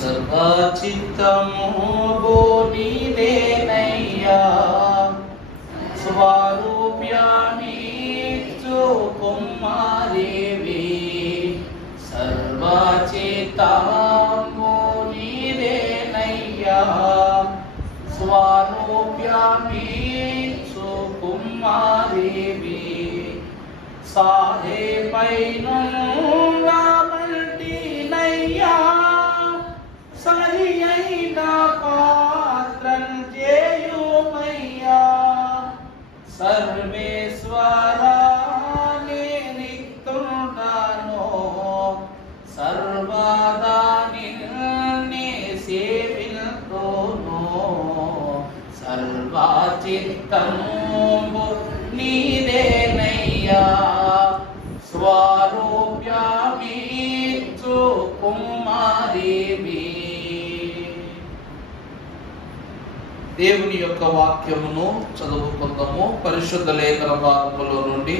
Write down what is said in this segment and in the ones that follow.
సర్వచిత్తము నీదేనయ్యా, స్వరూప్యామిచ్చు కుమారివి. సర్వచిత్తము నీదేనయ్యా, స్వరూప్యామిచ్చు కుమారివి. సాహే పైనున్న మంటినయ్యా, సరి అయిన పాత్రను చేయుమయ్యా. సర్వేశ్వరా నిత్యుండను, సర్వదా నిన్నే సేవింతును. సర్వచిత్తము నీదేనయ్యా, స్వరూప్యామిచ్చు కుమారివి. దేవుని యొక్క వాక్యమును చదువుకుందాము. పరిశుద్ధ లేఖన భాగములో నుండి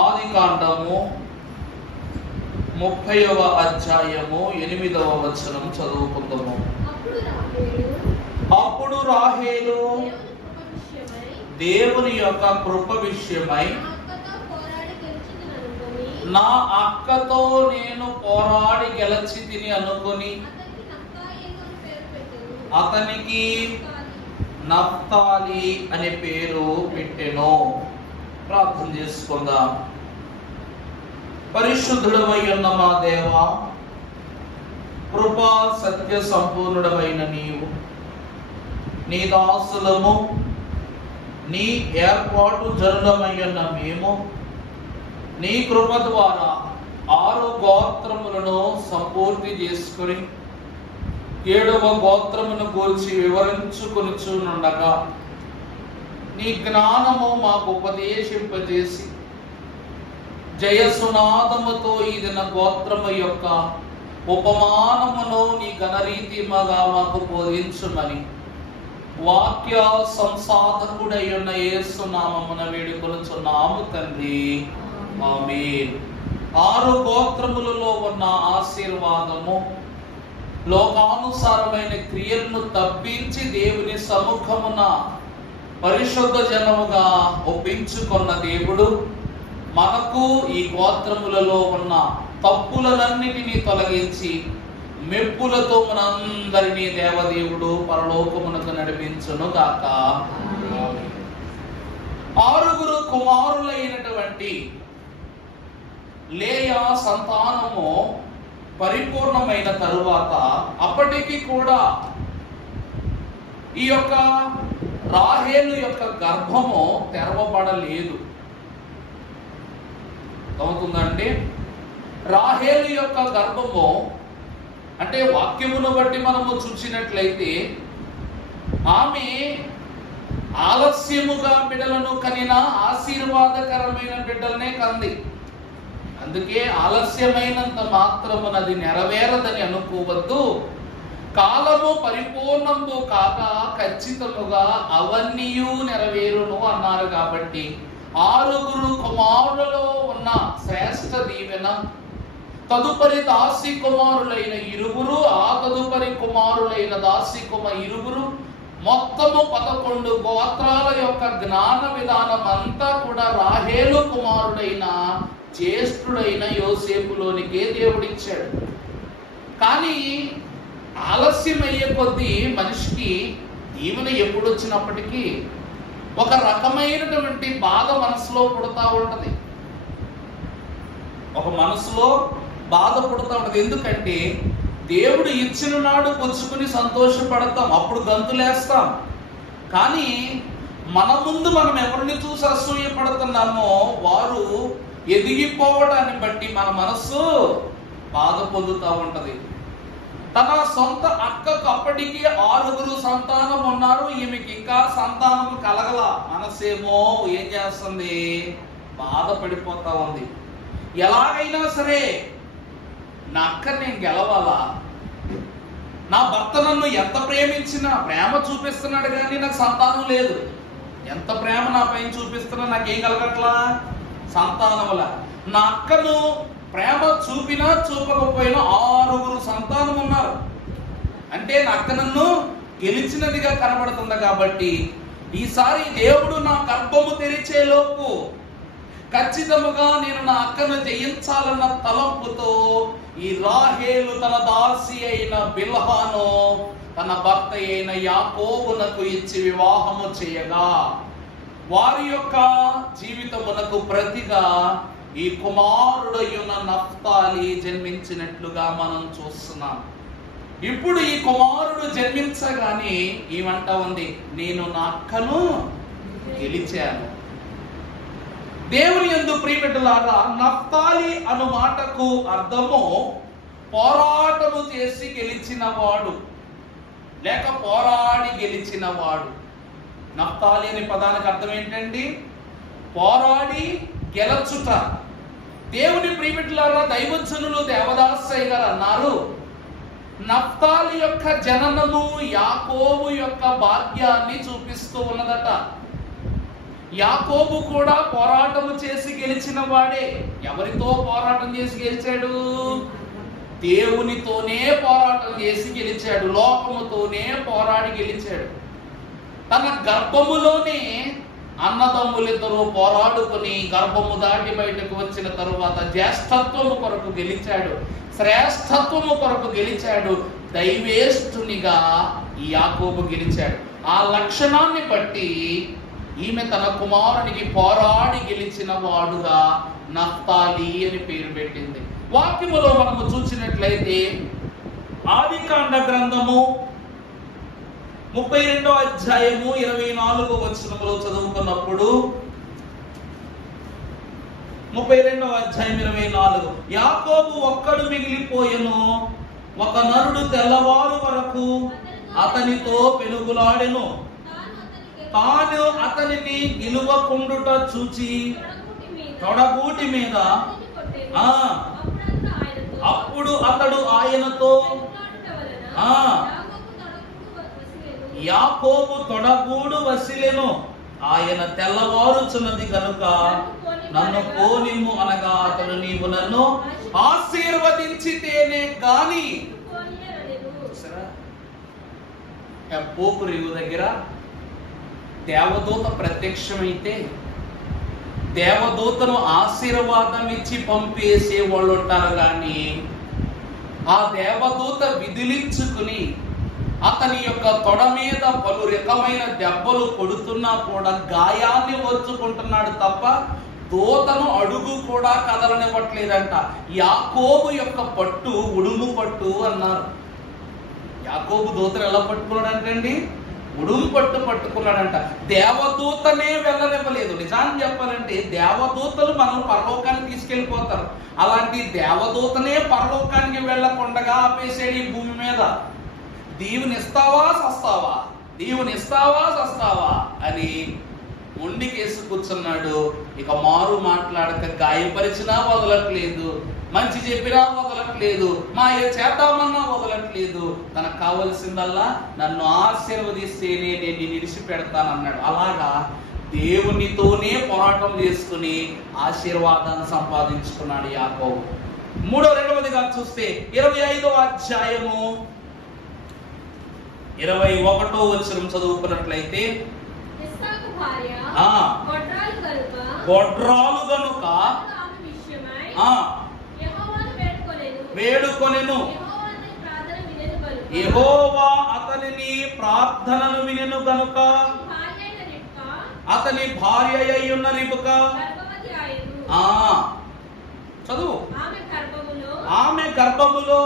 ఆదికాండము 30వ అధ్యాయము 8వ వచనం చదువుకుందాము. అప్పుడు రాహేలు దేవుని యొక్క కృప విషయమై నా అక్కతో నేను పోరాడి గెలిచి తిని అనుకుని అతనికి నఫ్తాలి అనే పేరు పెట్టెను. ప్రార్థన చేసుకుందాం. పరిశుద్ధుడవై ఉన్న మా దేవా, కృపా సత్య సంపూర్ణుడవైన నీవు, నీ దాసులము, నీ ఏర్పాటు జనులమై ఉన్న మేము నీ కృప ద్వారా 6 గోత్రములను సంపూర్తి చేసుకుని 7వ గోత్రమును గూర్చి వివరించుకొనుచుండగా నీ జ్ఞానము మాకు ఉపదేశింపజేసి జయసునాదముతో ఈ దిన గోత్రము యొక్క ఉపమానమును నీ ఘనరీతిమగా మాకు బోధించుమని వాక్య సంసాధకుడై ఉన్న యేసు నామమున వేడుకొనుచున్నాము తండ్రి, ఆమేన్. 6 గోత్రములలో ఉన్న ఆశీర్వాదము లోకానుసారమైన క్రియలను తప్పించి దేవుని సముఖమున పరిశుద్ధ జనముగా ఒప్పించుకున్న దేవుడు మనకు ఈ గోత్రములలో ఉన్న తప్పులనన్నిటినీ తొలగించి మెప్పులతో మనందరినీ దేవదేవుడు పరలోకమునకు నడిపించును గాక. 6 కుమారులైనటువంటి లేయా సంతానము పరిపూర్ణమైన తరువాత అప్పటికి కూడా ఈ యొక్క రాహేలు యొక్క గర్భము తెరవబడలేదు. అవుతుందంటే రాహేలు యొక్క గర్భము అంటే వాక్యమును బట్టి మనము చూసినట్లయితే ఆమె ఆలస్యముగా బిడ్డలను కనిన ఆశీర్వాదకరమైన బిడ్డలనే కంది. అందుకే ఆలస్యమైనంత మాత్రమున అది నెరవేరదని అనుకోవద్దు. కాలము పరిపూర్ణము కాక ఖచ్చితముగా అవన్నీయు నెరవేరును అన్నారు. కాబట్టి 6 కుమారులలో ఉన్న శ్రేష్ఠ దీవెన తదుపరి దాసి కుమారులైన 2, ఆ తదుపరి కుమారులైన దాసి కుమారు 2, మొత్తము 11 గోత్రాల యొక్క జ్ఞాన విధానం అంతా కూడా రాహేలు కుమారుడైన జ్యేష్ఠుడైన యోసేపులోనికే దేవుడిచ్చాడు. కానీ ఆలస్యమయ్యే కొద్దీ మనిషికి ఈమెన ఎప్పుడు వచ్చినప్పటికీ ఒక రకమైనటువంటి బాధ మనసులో పుడతా ఉంటది. ఒక మనసులో బాధ పుడతా ఉంటది. ఎందుకంటే దేవుడు ఇచ్చిన నాడు పుచ్చుకుని సంతోషపడతాం, అప్పుడు గంతులేస్తాం. కానీ మన ముందు మనం ఎవరిని చూసి అసూయ పడుతున్నామో వారు ఎదిగిపోవడాన్ని బట్టి మన మనస్సు బాధ పొందుతూ ఉంటది. తన సొంత అక్కకు అప్పటికి 6 సంతానం ఉన్నారు, ఈమెకి ఇంకా సంతానం కలగల. మనసేమో ఏం చేస్తుంది, బాధపడిపోతా ఉంది. ఎలాగైనా సరే నా అక్కని నేను గెలవాలా, నా భర్త నన్ను ఎంత ప్రేమించినా ప్రేమ చూపిస్తున్నాడు కానీ నాకు సంతానం లేదు, ఎంత ప్రేమ నా పైన చూపిస్తున్నా నాకేం కలగట్లా? సంతానముల. నా అక్కను ప్రేమ చూపినా చూపకపోయినా 6 సంతానం ఉన్నారు. అంటే నా అక్క నన్ను గెలిచినదిగా కనబడుతుంది. కాబట్టి ఈసారి దేవుడు నా గర్భము తెరిచే లోపు ఖచ్చితముగా నేను నా అక్కను జయించాలన్న తలంపుతో ఈ రాహేలు తన దాసి అయిన బిల్హాను తన భర్త అయిన యాకోబునకు ఇచ్చి వివాహము చేయగా వారి యొక్క జీవితమునకు ప్రతిగా ఈ కుమారుడయ్యున్న నఫ్తాలి జన్మించినట్లుగా మనం చూస్తున్నాం. ఇప్పుడు ఈ కుమారుడు జన్మించగానే ఏమంట ఉంది? నేను నా అక్కను గెలిచాను. దేవుని యందు ప్రియబిడ్డలారా, నఫ్తాలి అను మాటకు అర్థము పోరాటము చేసి గెలిచిన వాడు, లేక పోరాడి గెలిచిన వాడు. నఫ్తాలి అనే పదానికి అర్థం ఏంటండి? పోరాడి గెలచుట. దేవుని ప్రియబిడ్డలారా, దైవజనులు దేవదాసయ్య గారు అన్నారు, నఫ్తాలి యొక్క జననము యాకోబు యొక్క భాగ్యాన్ని చూపిస్తూ ఉన్నదట. యాకోబు కూడా పోరాటము చేసి గెలిచిన వాడే. ఎవరితో పోరాటం చేసి గెలిచాడు? దేవునితోనే పోరాటం చేసి గెలిచాడు. లోకముతోనే పోరాడి గెలిచాడు. తన గర్భములోనే అన్నదమ్ములిద్దరూ పోరాడుకుని గర్భము దాటి బయటకు వచ్చిన తరువాత జ్యేష్ఠత్వము కొరకు గెలిచాడు, శ్రేష్ఠత్వము కొరకు గెలిచాడు. దైవేష్ఠునిగా ఈ యాకోబు గెలిచాడు. ఆ లక్షణాన్ని బట్టి ఈమె తన కుమారునికి పోరాడి గెలిచిన వాడుగా నఫ్తాలి అని పేరు పెట్టింది. వాక్యములో మనము చూసినట్లయితే ఆదికాండ గ్రంథము 32వ అధ్యాయము 24వ వచనములో చదువుకున్నప్పుడు 32వ అధ్యాయం 24, యాకోబు ఒక్కడు మిగిలిపోయెను, ఒక నరుడు తెల్లవారు వరకు అతనితో పెనుగులాడెను, తాను అతనిని గెలువకుండుట చూచి తొడగూటి మీద అప్పుడు అతడు ఆయనతో యాకోబు తొడగూడు వసిలెను, ఆయన తెల్లవారుచున్నది కనుక నన్ను పోనిము అనగా అతడు నీవు నన్ను ఆశీర్వదించితేనే గాని. పోపు రేవు దగ్గర దేవదూత ప్రత్యక్షమైతే దేవదూతను ఆశీర్వాదం ఇచ్చి పంపేసే వాళ్ళు ఉంటారు. కానీ ఆ దేవదూత విదిలించుకుని అతని యొక్క తొడ మీద పలు రకమైన దెబ్బలు కొడుతున్నా కూడా గాయాన్ని ఓర్చుకుంటున్నాడు తప్ప దూతను అడుగు కూడా కదలనివ్వట్లేదంట. యాకోబు యొక్క పట్టు ఉడుము పట్టు అన్నారు. యాకోబు దూతను ఎలా పట్టుకున్నాడంటండి? ఉడుము పట్టు పట్టుకున్నాడంట. దేవదూతనే వెళ్ళనివ్వలేదు. నిజాన్ని చెప్పాలంటే దేవదూతలు మనం పరలోకానికి తీసుకెళ్ళిపోతారు. అలాంటి దేవదూతనే పరలోకానికి వెళ్ళకుండా ఆపేసాడు ఈ భూమి మీద. దీవునిస్తావా సస్తావా, దీవునిస్తావా సస్తావా అని మొండికేసి కూర్చున్నాడు. ఇక మారు మాట్లాడక గాయపరిచినా వదలట్లేదు, మంచి చెప్పినా వదలట్లేదు, మాయ చేద్దామన్నా వదలట్లేదు. తనకు కావలసిందల్లా నన్ను ఆశీర్వదిస్తేనే నేను విడిచిపెడతానన్నాడు. అలాగా దేవునితోనే పోరాటం చేసుకుని ఆశీర్వాదాన్ని సంపాదించుకున్నాడు యాకోబు. రెండవదిగా చూస్తే 25వ అధ్యాయము 21వ వచనం చదువుకున్నట్లయితే గొడ్రాలు గనుక వేడుకొనెను, యెహోవా అతని ప్రార్థనను వినెను గనుక అతని భార్య అయ్యున్న రిబకా చదువు ఆమె గర్భములో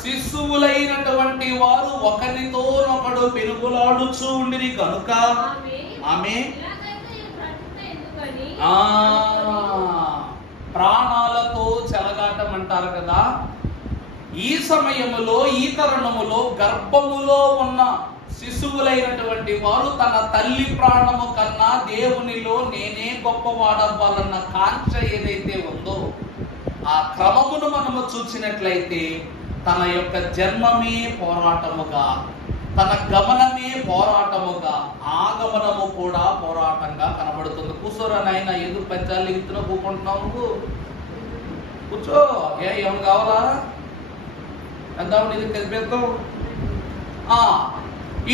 శిశువులైనటువంటి వారు ఒకరితోనొకడు పెనుగులాడుచూ ఉండిరి కనుక ఆమె ప్రాణాలతో చెలగాటం అంటారు కదా. ఈ సమయములో ఈ తరుణములో గర్భములో ఉన్న శిశువులైనటువంటి వారు తన తల్లి ప్రాణము కన్నా దేవునిలో నేనే గొప్పవాడవ్వాలన్న కాంక్ష ఏదైతే ఉందో ఆ క్రమమును మనము చూసినట్లయితే తన యొక్క జన్మమే పోరాటముగా, తన గమనమే పోరాటముగా ఆగమనము కూడా పోరాటంగా కనబడుతుంది. కూర్చోరా నాయన, ఎదురు పెంచాలి ఎత్తున కూకుంటున్నావు నువ్వు, కూర్చో. ఏమన్నా కావాలా ఎంత ఇది తెలిపేద్దాం.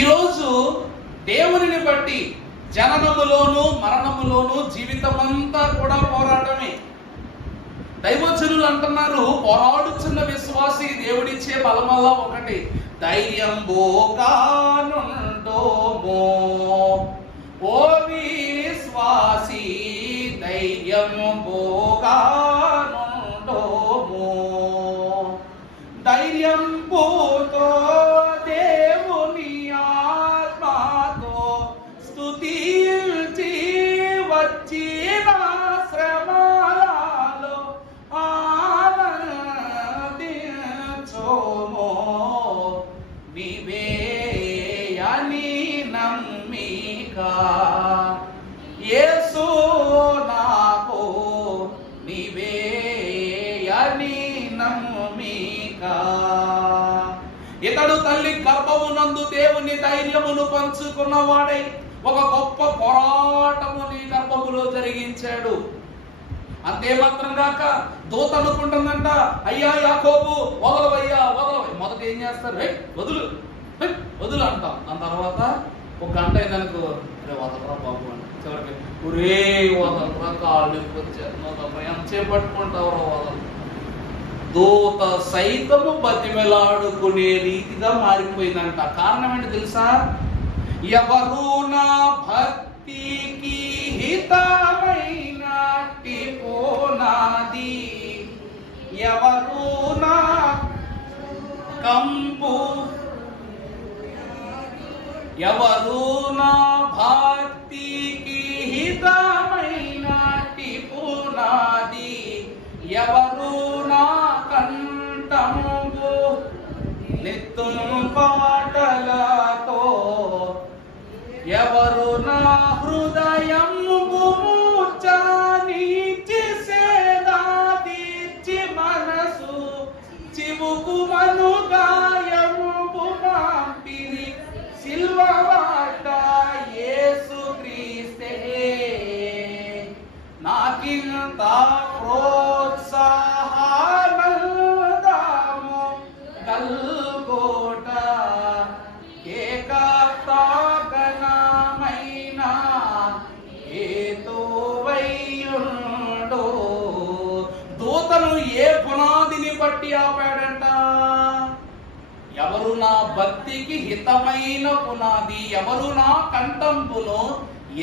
ఈరోజు దేవునిని బట్టి జననములోను మరణములోను జీవితమంతా కూడా పోరాటమే. దైవజనులు అంటున్నారు, పోరాడుచున్న విశ్వాసి దేవుడిచ్చే బలమల్లా ఒకటి, ధైర్యం బోకానుండోమో ఓ విశ్వాసి, ధైర్యం బోకానుండోమో. ధైర్యం పోతో దేవుని ఆత్మతో స్తుతించి వచ్చిన శ్రమలలో ఆనందించుమో. నీవే అని నమ్మిక యేసు నాకు, నీవే అని నమ్మిక. ఇతడు తల్లి గర్భమునందు దేవుని ధైర్యమును పంచుకున్నవాడై ఒక గొప్ప పోరాటముని గర్భములో జరిగించాడు. అంతే మాత్రం కాక దూత అనుకుంటుందంట, అయ్యా యాకోబు వదలవయ్యా వదలవయ్య. మొదట ఏం చేస్తారు, వదులు వదులు అంటాం. దాని తర్వాత ఒక గంట అయిందనుకో, వదలరా బాబు అని. చివరికి ఒరే వదలరా, కాళ్ళు వచ్చేస్తున్నా ఎంతసేపు పట్టుకుంటావురా వదలు. దూత సైతము బతిమెలాడుకునే రీతిగా మారిపోయిందంట. కారణం ఏంటి తెలుసా? ఎవరు నా భక్తికి హితమైనట్టి పోనాది, ఎవరు నా కంపు, ఎవరు నా భక్తికి హితమైనట్టి పోనాది, ఎవరు నా కంఠము నిత్యం పాటలతో, ఎవరు నా హృదయము మూర్ఛనిచ్చి సేదా తీర్చి మనసు చివుకుమను గాయము పంపిరి సిల్వబడ్డ యేసు క్రీస్తే. నాకింత ప్రోత్సాహము గల్గోట ఏకాగ్రమైన హేతువయ్యుండు. దూతను ఏ పునాదిని బట్టి ఆపాడంట? ఎవరు నా భక్తికి హితమైన పునాది, ఎవరు నా కంఠంపును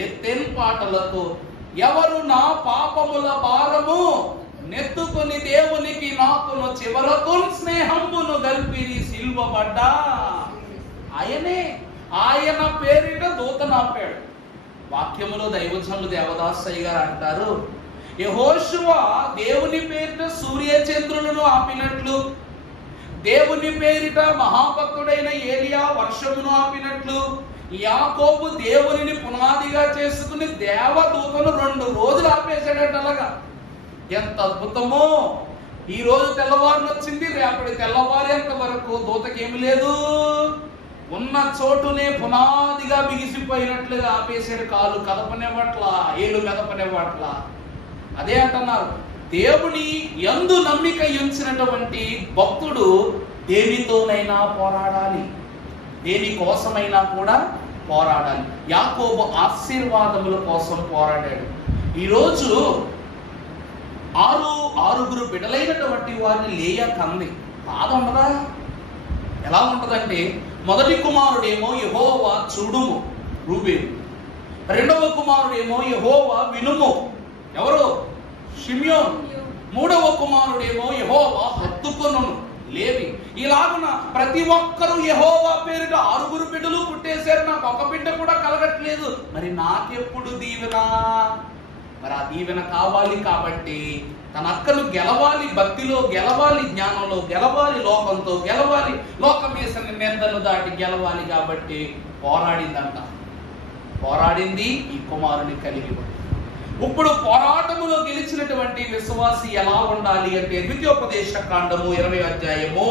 ఎత్తెన్ పాటలతో, ఎవరు నా పాపముల భారము నెత్తుకొని దేవునికి నాకును చివరకు స్నేహంబును గల్పిరి సిల్వబడ్డా. ఆయనే, ఆయన పేరిట దూతను ఆపాడు. వాక్యములో దైవజనులు దేవదాసయ్య గారు అంటారు, యెహోషువ దేవుని పేరిట సూర్య చంద్రులను ఆపినట్లు, దేవుని పేరిట మహాభక్తుడైన ఏలియా వర్షమును ఆపినట్లు, యాకోబు దేవునిని పునాదిగా చేసుకుని దేవదూతను 2 రోజులు ఆపేశాడట. అలాగా ఎంత అద్భుతమో! ఈ రోజు తెల్లవారున వచ్చింది, రేపటి తెల్లవారేంత వరకు దూతకేమి లేదు, ఉన్న చోటునే పునాదిగా బిగిసిపోయినట్లుగా ఆపేసాడు. కాలు కదపనివ్వట్లా, ఏళ్ళు మెదపనివ్వట్లా. అదే అంటున్నారు, దేవుని యందు నమ్మిక ఉంచినటువంటి భక్తుడు దేనితోనైనా పోరాడాలి, దేని కోసమైనా కూడా పోరాడాలి. యాకోబు ఆశీర్వాదముల కోసం పోరాడాడు. ఈరోజు 6 బిడ్డలైనటువంటి వారిని లేయా కంది. బాధ ఉండదా? ఎలా ఉంటదంటే, మొదటి కుమారుడేమో యెహోవా చూడుము, రూబేను. రెండవ కుమారుడేమో యెహోవా వినుము, ఎవరు? షిమ్యోను. మూడవ కుమారుడేమో యెహోవా హత్తుకొనును, లేవి. ఇలాగున ప్రతి ఒక్కరూ యెహోవా పేరుగా 6 బిడ్డలు పుట్టేశారు. నాకు ఒక బిడ్డ కూడా కలగట్లేదు, మరి నాకెప్పుడు దీవెన? మరి ఆ దీవెన కావాలి కాబట్టి తన అక్కను గెలవాలి, భక్తిలో గెలవాలి, జ్ఞానంలో గెలవాలి, లోకంతో గెలవాలి, లోకమేసిన నిందలు దాటి గెలవాలి కాబట్టి పోరాడిందంట. పోరాడింది ఈ కుమారుని కలిగి. ఇప్పుడు పోరాటములో గెలిచినటువంటి విశ్వాసి ఎలా ఉండాలి అంటే, ద్వితీయోపదేశ కాండము 20వ అధ్యాయము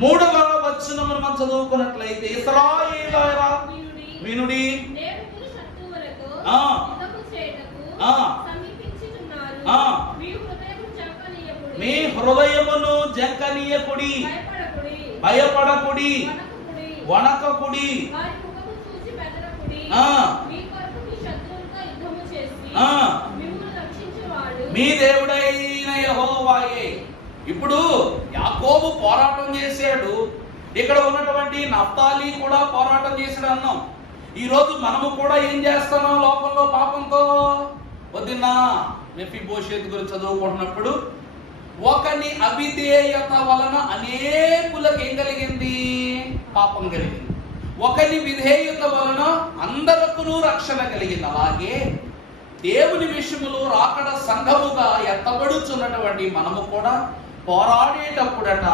3వ వచనమును మనం చదువుకున్నట్లయితే, ఇశ్రాయేలులారా వినుడి, మీ హృదయమును జంకనీయకుడి, భయపడకుడి, వణకకుడి. మీ దేవుడైన యెహోవాయే. ఇప్పుడు యాకోబు పోరాటం చేశాడు, ఇక్కడ ఉన్నటువంటి నఫ్తాలి కూడా పోరాటం చేశాడు అన్నాం. ఈ రోజు మనము కూడా ఏం చేస్తున్నాం లోకంలో పాపంతో? వదినా మెఫీబోషెతు గురించి చదువుకుంటున్నప్పుడు, ఒకని అవిధేయత వలన అనేకులకు ఏం కలిగింది? పాపం కలిగింది. ఒకని విధేయత వలన అందరికీ రక్షణ కలిగింది. అలాగే దేవుని విషయములో రాకడ సంఘముగా ఎత్తబడుచున్నటువంటి మనము కూడా పోరాడేటప్పుడట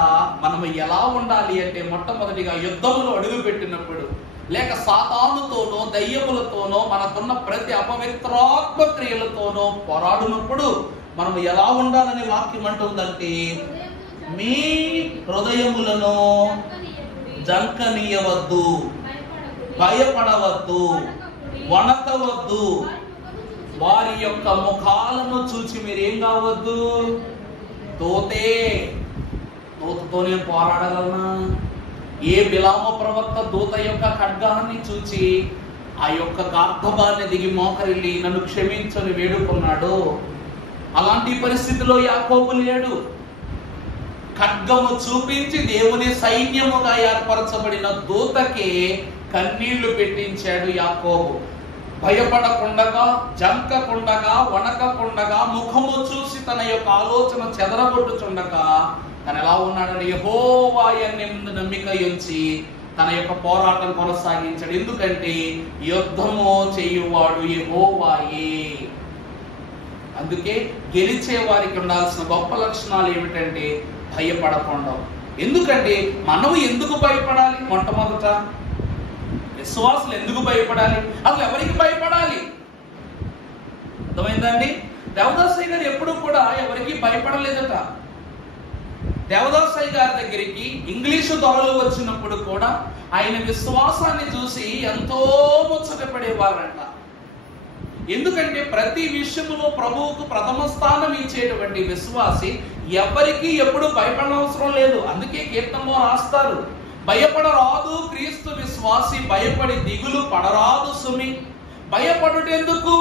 మనము ఎలా ఉండాలి అంటే, మొట్టమొదటిగా యుద్ధములో అడుగుపెట్టినప్పుడు, లేక సాతానుతోనో దయ్యములతోనో మనకున్న ప్రతి అపవిత్రాత్మ క్రియలతోనో పోరాడినప్పుడు మనము ఎలా ఉండాలని వాక్యం అంటుందంటే, మీ హృదయములను జంకనీయవద్దు, భయపడవద్దు, వణకవద్దు. వారి యొక్క ముఖాలను చూచి మీరేం కావద్దు? దూతతో నేను పోరాడగలనా? ఏ బిలామ ప్రవక్త దూత యొక్క ఖడ్గాన్ని చూచి ఆ యొక్క గార్ధబాన్ని దిగి మోకరిల్లి నన్ను క్షమించని వేడుకున్నాడు. అలాంటి పరిస్థితిలో యాకోబు లేడు. ఖడ్గము చూపించి దేవుని సైన్యముగా ఏర్పరచబడిన దూతకే కన్నీళ్లు పెట్టించాడు యాకోబు. భయపడకుండగా, జంకకుండగా, వణకకుండగా, ముఖము చూసి తన యొక్క ఆలోచన చెదరగొట్టుచుండగా తను ఎలా ఉన్నాడని యెహోవాయని నమ్మిక ఉంచి తన యొక్క పోరాటం కొనసాగించాడు. ఎందుకంటే యుద్ధము చేయువాడు యెహోవాయే. అందుకే గెలిచే వారికి ఉండాల్సిన గొప్ప లక్షణాలు ఏమిటంటే భయపడకుండా. ఎందుకంటే మనం ఎందుకు భయపడాలి? మొట్టమొదట విశ్వాసులు ఎందుకు భయపడాలి? అసలు ఎవరికి భయపడాలి? అర్థమైందండి? దేవదాసయ్య గారు ఎప్పుడు కూడా ఎవరికి భయపడలేదట. దేవదాసయ్య గారి దగ్గరికి ఇంగ్లీషు దొరలు వచ్చినప్పుడు కూడా ఆయన విశ్వాసాన్ని చూసి ఎంతో ముచ్చటపడేవారంట. ఎందుకంటే ప్రతి విషయములో ప్రభువుకు ప్రథమ స్థానం ఇచ్చేటువంటి విశ్వాసి ఎవరికి ఎప్పుడు భయపడనవసరం లేదు. అందుకే కీర్తనలో రాస్తారు, భయపడరాదు క్రీస్తు విశ్వాసి, భయపడి దిగులు పడరాదు సుమి. భయపడుటెందుకు?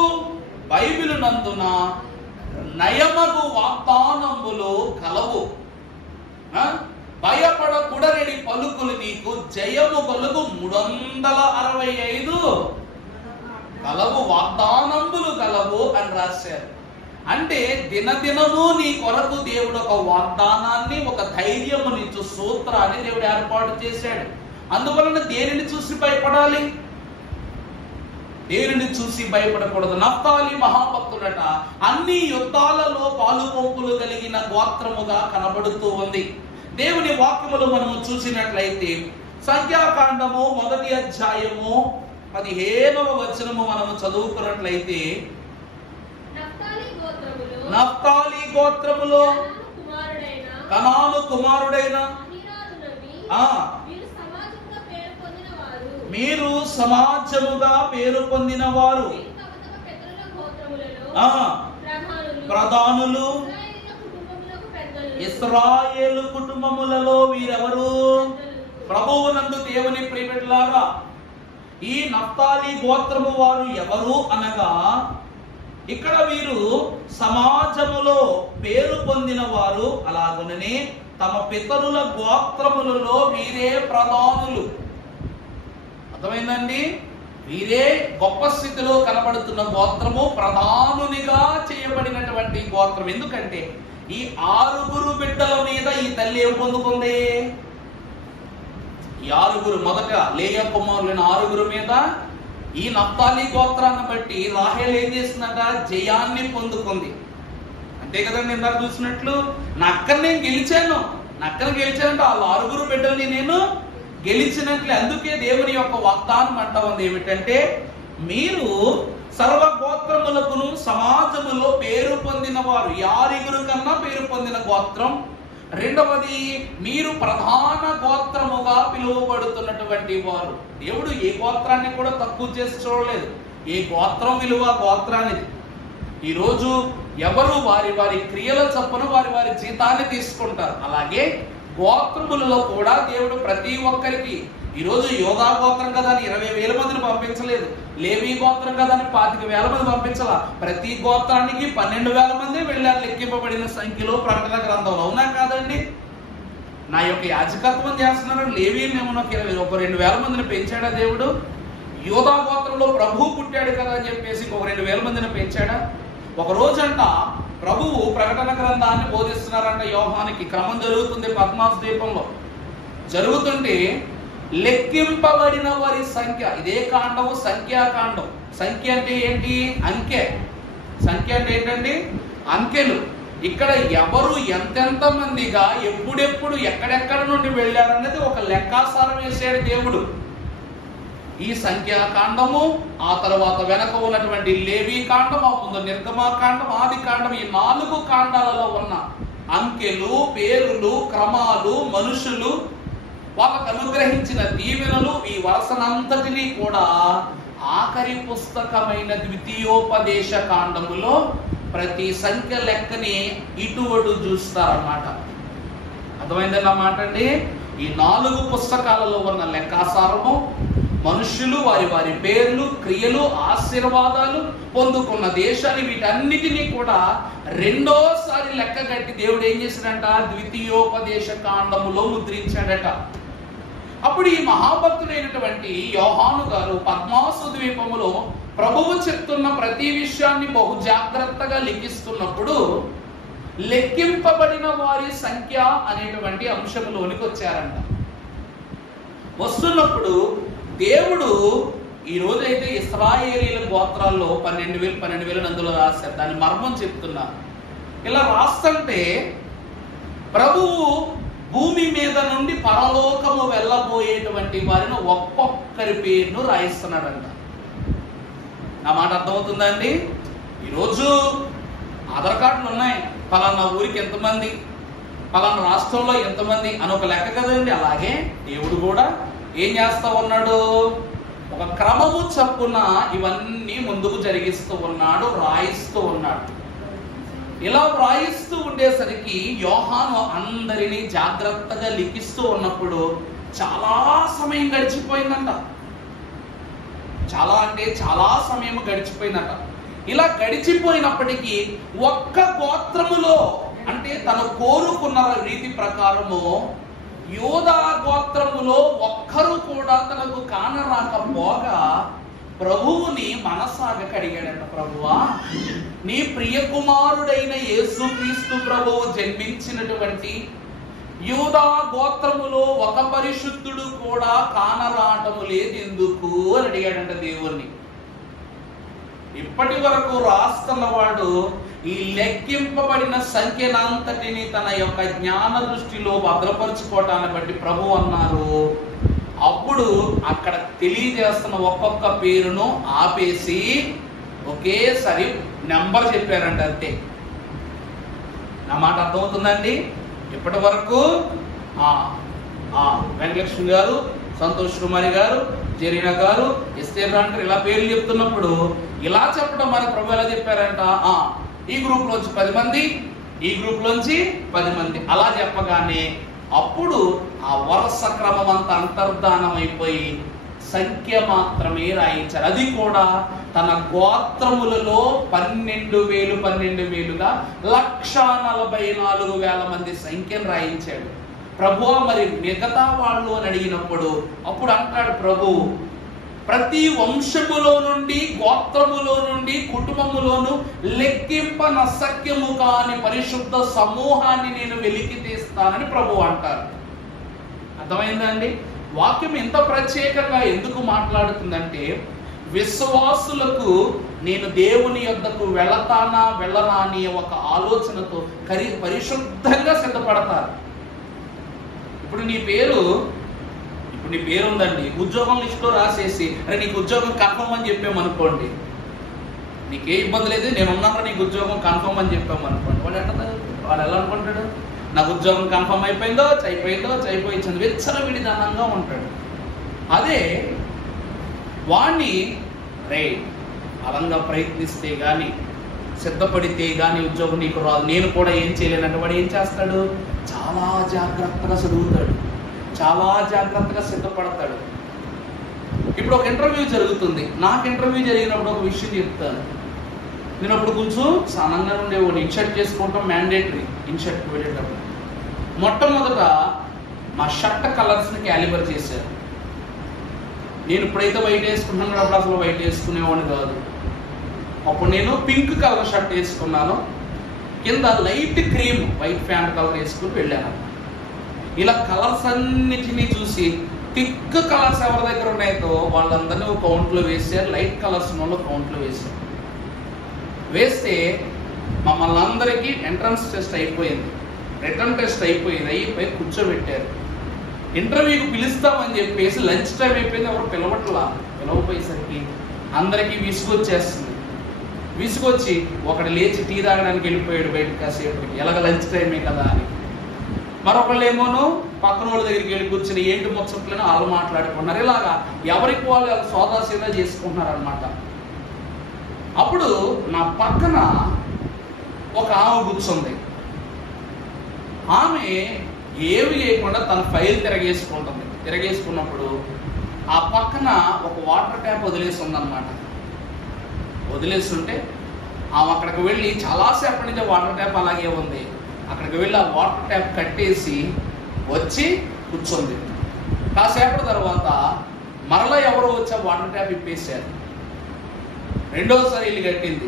బైబిలు నందున నయమగు వాగ్దానములు కలవు. భయపడకుడరెడి పలుకులు నీకు జయము కలుగు 365 కలవు, వాగ్దానములు కలవు అని రాశారు. అంటే దినదినము నీ కొరకు దేవుడు ఒక వాగ్దానాన్ని, ఒక ధైర్యమునిచ్చు సూత్రాన్ని దేవుడు ఏర్పాటు చేశాడు. అందువలన దేనిని చూసి భయపడాలి? దేనిని చూసి భయపడకూడదు. నఫ్తాలి మహాభక్తుడట అన్ని యుద్ధాలలో పాలుపంపులు కలిగిన గోత్రముగా కనబడుతూ ఉంది. దేవుని వాక్యములు మనము చూసినట్లయితే సంఖ్యాకాండము 1వ అధ్యాయము 15వ వచనము మనము చదువుకున్నట్లయితే, నఫ్తాలి గోత్రములో కనాను కుమారుడైన మీరు సమాజముగా పేరు పొందిన వారు, ప్రధానులు, ఇశ్రాయేలు కుటుంబములలో వీరెవరు? ప్రభువునందు దేవుని ప్రియబిడ్డలారా, ఈ నఫ్తాలి గోత్రము వారు ఎవరు అనగా, ఇక్కడ వీరు సమాజములో పేరు పొందిన వారు, అలాగుననే తమ పితరుల గోత్రములలో వీరే ప్రధానులు. అర్థమైందండి? వీరే గొప్ప స్థితిలో కనబడుతున్న గోత్రము, ప్రధానునిగా చేయబడినటువంటి గోత్రం. ఎందుకంటే ఈ 6 బిడ్డల మీద ఈ తల్లి ఏం పొందుకుంది? ఈ 6 మొదట లేయా కుమారులైన 6 మీద ఈ నఫ్తాలి గోత్రాన్ని బట్టి రాహేల్ ఏం చేసిందట? జయాన్ని పొందుకుంది. అంతే కదండి, ఇందాక చూసినట్లు నక్కని నేను గెలిచాను, నక్కను గెలిచానంటే వాళ్ళ 6 బిడ్డల్ని నేను గెలిచినట్లే. అందుకే దేవుని యొక్క వాగ్దానం అంటా ఉంది ఏమిటంటే, మీరు సర్వ గోత్రములకును సమాజములో పేరు పొందిన వారు. 6 కన్నా పేరు పొందిన గోత్రం రెండవది, మీరు ప్రధాన గోత్రముగా పిలువబడుతున్నటువంటి వారు. దేవుడు ఏ గోత్రాన్ని కూడా తక్కువ చేసి చూడలేదు. ఏ గోత్రం విలువ గోత్రానికి. ఈరోజు ఎవరు వారి వారి క్రియల చొప్పున వారి వారి జీతాన్ని తీసుకుంటారు. అలాగే గోత్రములలో కూడా దేవుడు ప్రతి ఒక్కరికి, ఈరోజు యోధా గోత్రం కదా అని 20,000 మందిని పంపించలేదు, లేవీ గోత్రం కదా అని 25,000 మంది పంపించాల. ప్రతి గోత్రానికి 12,000 మంది వెళ్ళారు లెక్కింపబడిన సంఖ్యలో ప్రకటన గ్రంథంలో. అవునా కాదండి? నా యొక్క యాజకత్వం చేస్తున్నారని లేవీని ఏమన్నా ఒక 2,000 మందిని పెంచాడా దేవుడు? యోధా గోత్రంలో ప్రభువు పుట్టాడు కదా అని చెప్పేసి ఒక 2,000 మందిని పెంచాడా? ఒక రోజంట ప్రభువు ప్రకటన గ్రంథాన్ని బోధిస్తున్నారంట యోహానికి. క్రమం జరుగుతుంది పద్మాస్ ద్వీపంలో. జరుగుతుంటే లెక్కింపబడిన వారి సంఖ్య, ఇదే కాండము సంఖ్యాకాండం. సంఖ్య అంటే ఏంటి? అంకె. సంఖ్య అంటే ఏంటండి? అంకెలు. ఇక్కడ ఎవరు ఎంతెంత మందిగా ఎప్పుడెప్పుడు ఎక్కడెక్కడ నుండి వెళ్ళారనేది ఒక లెక్కాసారం వేసాడు దేవుడు. ఈ సంఖ్యాకాండము, ఆ తర్వాత వెనక ఉన్నటువంటి లేవీ కాండం, ఆ ముందు నిర్గమాకాండం, ఆది కాండం, ఈ 4 కాండాలలో ఉన్న అంకెలు, పేరులు, క్రమాలు, మనుషులు, వాళ్ళకు అనుగ్రహించిన దీవెనలు, ఈ వరసనంతటినీ కూడా ఆఖరి పుస్తకమైన ద్వితీయోపదేశ కాండములో ప్రతి సంఖ్య లెక్కని ఇటువటు చూస్తారన్నమాట. అర్థమైందన్నమాట అండి? ఈ 4 పుస్తకాలలో ఉన్న లెక్కాసారము, మనుష్యులు వారి వారి పేర్లు, క్రియలు, ఆశీర్వాదాలు, పొందుకున్న దేశాలు, వీటన్నిటినీ కూడా రెండోసారి లెక్క కట్టి దేవుడు ఏం చేశాడంట? ద్వితీయోపదేశ కాండములో ముద్రించాడట. అప్పుడు ఈ మహాభక్తుడైనటువంటి యోహాను గారు పద్మాసు ద్వీపములో ప్రభువు చెప్తున్న ప్రతి విషయాన్ని బహు జాగ్రత్తగా లిఖిస్తున్నప్పుడు లెక్కింపబడిన వారి సంఖ్య అనేటువంటి అంశంలోనికి వచ్చారంట. వస్తున్నప్పుడు దేవుడు ఈ రోజైతే ఇశ్రాయేలీల గోత్రాల్లో 12,000 అందులో రాశారు. దాని మర్మం చెప్తున్నా. ఇలా రాస్తుంటే ప్రభువు భూమి మీద నుండి పరలోకము వెళ్ళబోయేటువంటి వారిని ఒక్కొక్కరి పేరును రాయిస్తున్నాడంట. నా మాట అర్థమవుతుందండి? ఈరోజు ఆధార్ కార్డులు ఉన్నాయి, పలానా ఊరికి ఎంతమంది, పలానా రాష్ట్రంలో ఎంతమంది అని ఒక లెక్క కదండి. అలాగే దేవుడు కూడా ఏం చేస్తా ఉన్నాడు? ఒక క్రమము చప్పున ఇవన్నీ ముందుకు జరిగిస్తూ ఉన్నాడు, రాయిస్తూ ఉన్నాడు. ఇలా వ్రాయిస్తూ ఉండేసరికి యోహాను అందరినీ జాగ్రత్తగా లిఖిస్తూ ఉన్నప్పుడు చాలా సమయం గడిచిపోయిందంట. చాలా అంటే చాలా సమయం గడిచిపోయిందట. ఇలా గడిచిపోయినప్పటికీ ఒక్క గోత్రములో, అంటే తను కోరుకున్న రీతి ప్రకారము యోధా గోత్రములో ఒక్కరు కూడా తనకు కానరాకపోగా ప్రభువుని మనసాగ అడిగాడంట. ప్రభువా, నీ ప్రియ కుమారుడైన యేసుక్రీస్తు ప్రభువు జన్మించినటువంటి యూదా గోత్రములో ఒక పరిశుద్ధుడు కూడా కానరాటము లేదెందుకు అని అడిగాడంట దేవుణ్ణి. ఇప్పటి వరకు రాస్తున్నవాడు ఈ లెక్కింపబడిన సంఖ్యనంతటిని తన యొక్క జ్ఞాన దృష్టిలో భద్రపరుచుకోవటాన్ని బట్టి ప్రభు అన్నారు. అప్పుడు అక్కడ తెలియజేస్తున్న ఒక్కొక్క పేరును ఆపేసి ఒకేసారి నెంబర్ చెప్పారంట. అంతే. నా మాట అర్థమవుతుందండి? ఇప్పటి వరకు వెంకటలక్ష్మి గారు, సంతోష్ కుమారి గారు, జరీనా గారు, ఎస్తేర్ గారు ఇలా పేర్లు చెప్తున్నప్పుడు ఇలా చెప్పడం మన ప్రభు ఎలా చెప్పారంట? ఈ గ్రూప్ లోంచి 10 మంది, ఈ గ్రూప్ లోంచి 10 మంది అలా చెప్పగానే అప్పుడు ఆ వరుస క్రమం అంతా అంతర్ధానం అయిపోయి సంఖ్య మాత్రమే రాయించారు. అది కూడా తన గోత్రములలో 12,000గా 1,44,000 మంది సంఖ్యను రాయించాడు. ప్రభువా, మరి మిగతా వాళ్ళు అని అడిగినప్పుడు అప్పుడు అంటాడు ప్రభు, ప్రతి వంశములో నుండి, గోత్రములో నుండి, కుటుంబములోను లెక్కింపనశక్యము కాని పరిశుద్ధ సమూహాన్ని నేను వెలికి తీస్తానని ప్రభు అంటారు. అర్థమైందండి? వాక్యం ఎంత ప్రత్యేకంగా ఎందుకు మాట్లాడుతుందంటే, విశ్వాసులకు నేను దేవుని యొద్దకు వెళతానా వెళ్ళనా అని ఒక ఆలోచనతో పరిశుద్ధంగా సిద్ధపడతారు. ఇప్పుడు నీ పేరు ఉందండి, ఉద్యోగం లిస్టులో రాసేసి అరే నీకు ఉద్యోగం కన్ఫర్మ్ అని చెప్పామనుకోండి, నీకే ఇబ్బంది లేదు, నేను ఉన్నాను నీకు ఉద్యోగం కన్ఫర్మ్ అని చెప్పామనుకోండి, వాడు ఎలా అనుకుంటాడు? నాకు ఉద్యోగం కన్ఫర్మ్ అయిపోయింది విచ్చలవిడిదనంగా ఉంటాడు. అదే వాణ్ణి బలంగా ప్రయత్నిస్తే కానీ, సిద్ధపడితే కానీ ఉద్యోగం నీకు రాదు, నేను కూడా ఏం చేయలేనంటే వాడు ఏం చేస్తాడు? చాలా జాగ్రత్తగా చదువుతాడు, చాలా జాగ్రత్తగా సిద్ధపడతాడు. ఇప్పుడు ఒక ఇంటర్వ్యూ జరుగుతుంది. నాకు ఇంటర్వ్యూ జరిగినప్పుడు ఒక విషయం చెప్తాను. నేను అప్పుడు కొంచెం సన్నంగా ఉండేవాడిని. ఇన్షర్ట్ చేసుకుంటాం మ్యాండేటరీ. ఇన్షర్ట్కి వెళ్ళేటప్పుడు మొట్టమొదట మా షర్ట్ కలర్స్ని క్యాలిబర్ చేశారు. నేను ఇప్పుడైతే వైట్ వేసుకుంటున్నాను, అప్పుడు అసలు వైట్ వేసుకునేవాడిని కాదు. అప్పుడు నేను పింక్ కలర్ షర్ట్ వేసుకున్నాను, కింద light cream white pant colour వేసుకుని వెళ్ళాను. ఇలా కలర్స్ అన్నిటినీ చూసి థిక్ కలర్స్ ఎవరి దగ్గర ఉన్నాయో వాళ్ళందరినీ ఒక కౌంట్లో వేసారు, లైట్ కలర్స్ ఉన్న కౌంట్లో వేసారు. వేస్తే మమ్మల్ని అందరికీ ఎంట్రన్స్ టెస్ట్ అయిపోయింది, రిటర్న్ టెస్ట్ అయిపోయి కూర్చోబెట్టారు. ఇంటర్వ్యూకి పిలుస్తామని చెప్పేసి లంచ్ టైం అయిపోయింది, ఎవరు పిలవపోయేసరికి అందరికీ విసుగొచ్చేస్తుంది. విసుగొచ్చి ఒకడు లేచి టీ తాగడానికి వెళ్ళిపోయాడు బయటకు కాసేపటికి, ఎలాగ లంచ్ టైమే కదా అని. మరొకళ్ళు ఏమోను పక్కన వాళ్ళ దగ్గరికి వెళ్ళి కూర్చుని ఏంటి ముచ్చట్లని వాళ్ళు మాట్లాడుకున్నారు. ఇలాగా ఎవరికి వాళ్ళు సోదాసీదా చేసుకుంటున్నారు అనమాట. అప్పుడు నా పక్కన ఒక ఆమె కూర్చుంది. ఆమె ఏమి చేయకుండా తన ఫైల్ తిరగేసుకుంటుంది. తిరగేసుకున్నప్పుడు ఆ పక్కన ఒక వాటర్ ట్యాప్ వదిలేసి ఉందన్నమాట. వదిలేస్తుంటే ఆమె అక్కడికి వెళ్ళి చాలాసేపటి నుంచి వాటర్ ట్యాప్ అలాగే ఉంది. అక్కడికి వెళ్ళి ఆ వాటర్ ట్యాప్ కట్టేసి వచ్చి కూర్చుంది. కాసేపటి తర్వాత మరలా ఎవరో వచ్చి ఆ వాటర్ ట్యాప్ ఇప్పేశారు. రెండోసారి ఇల్లు కట్టింది,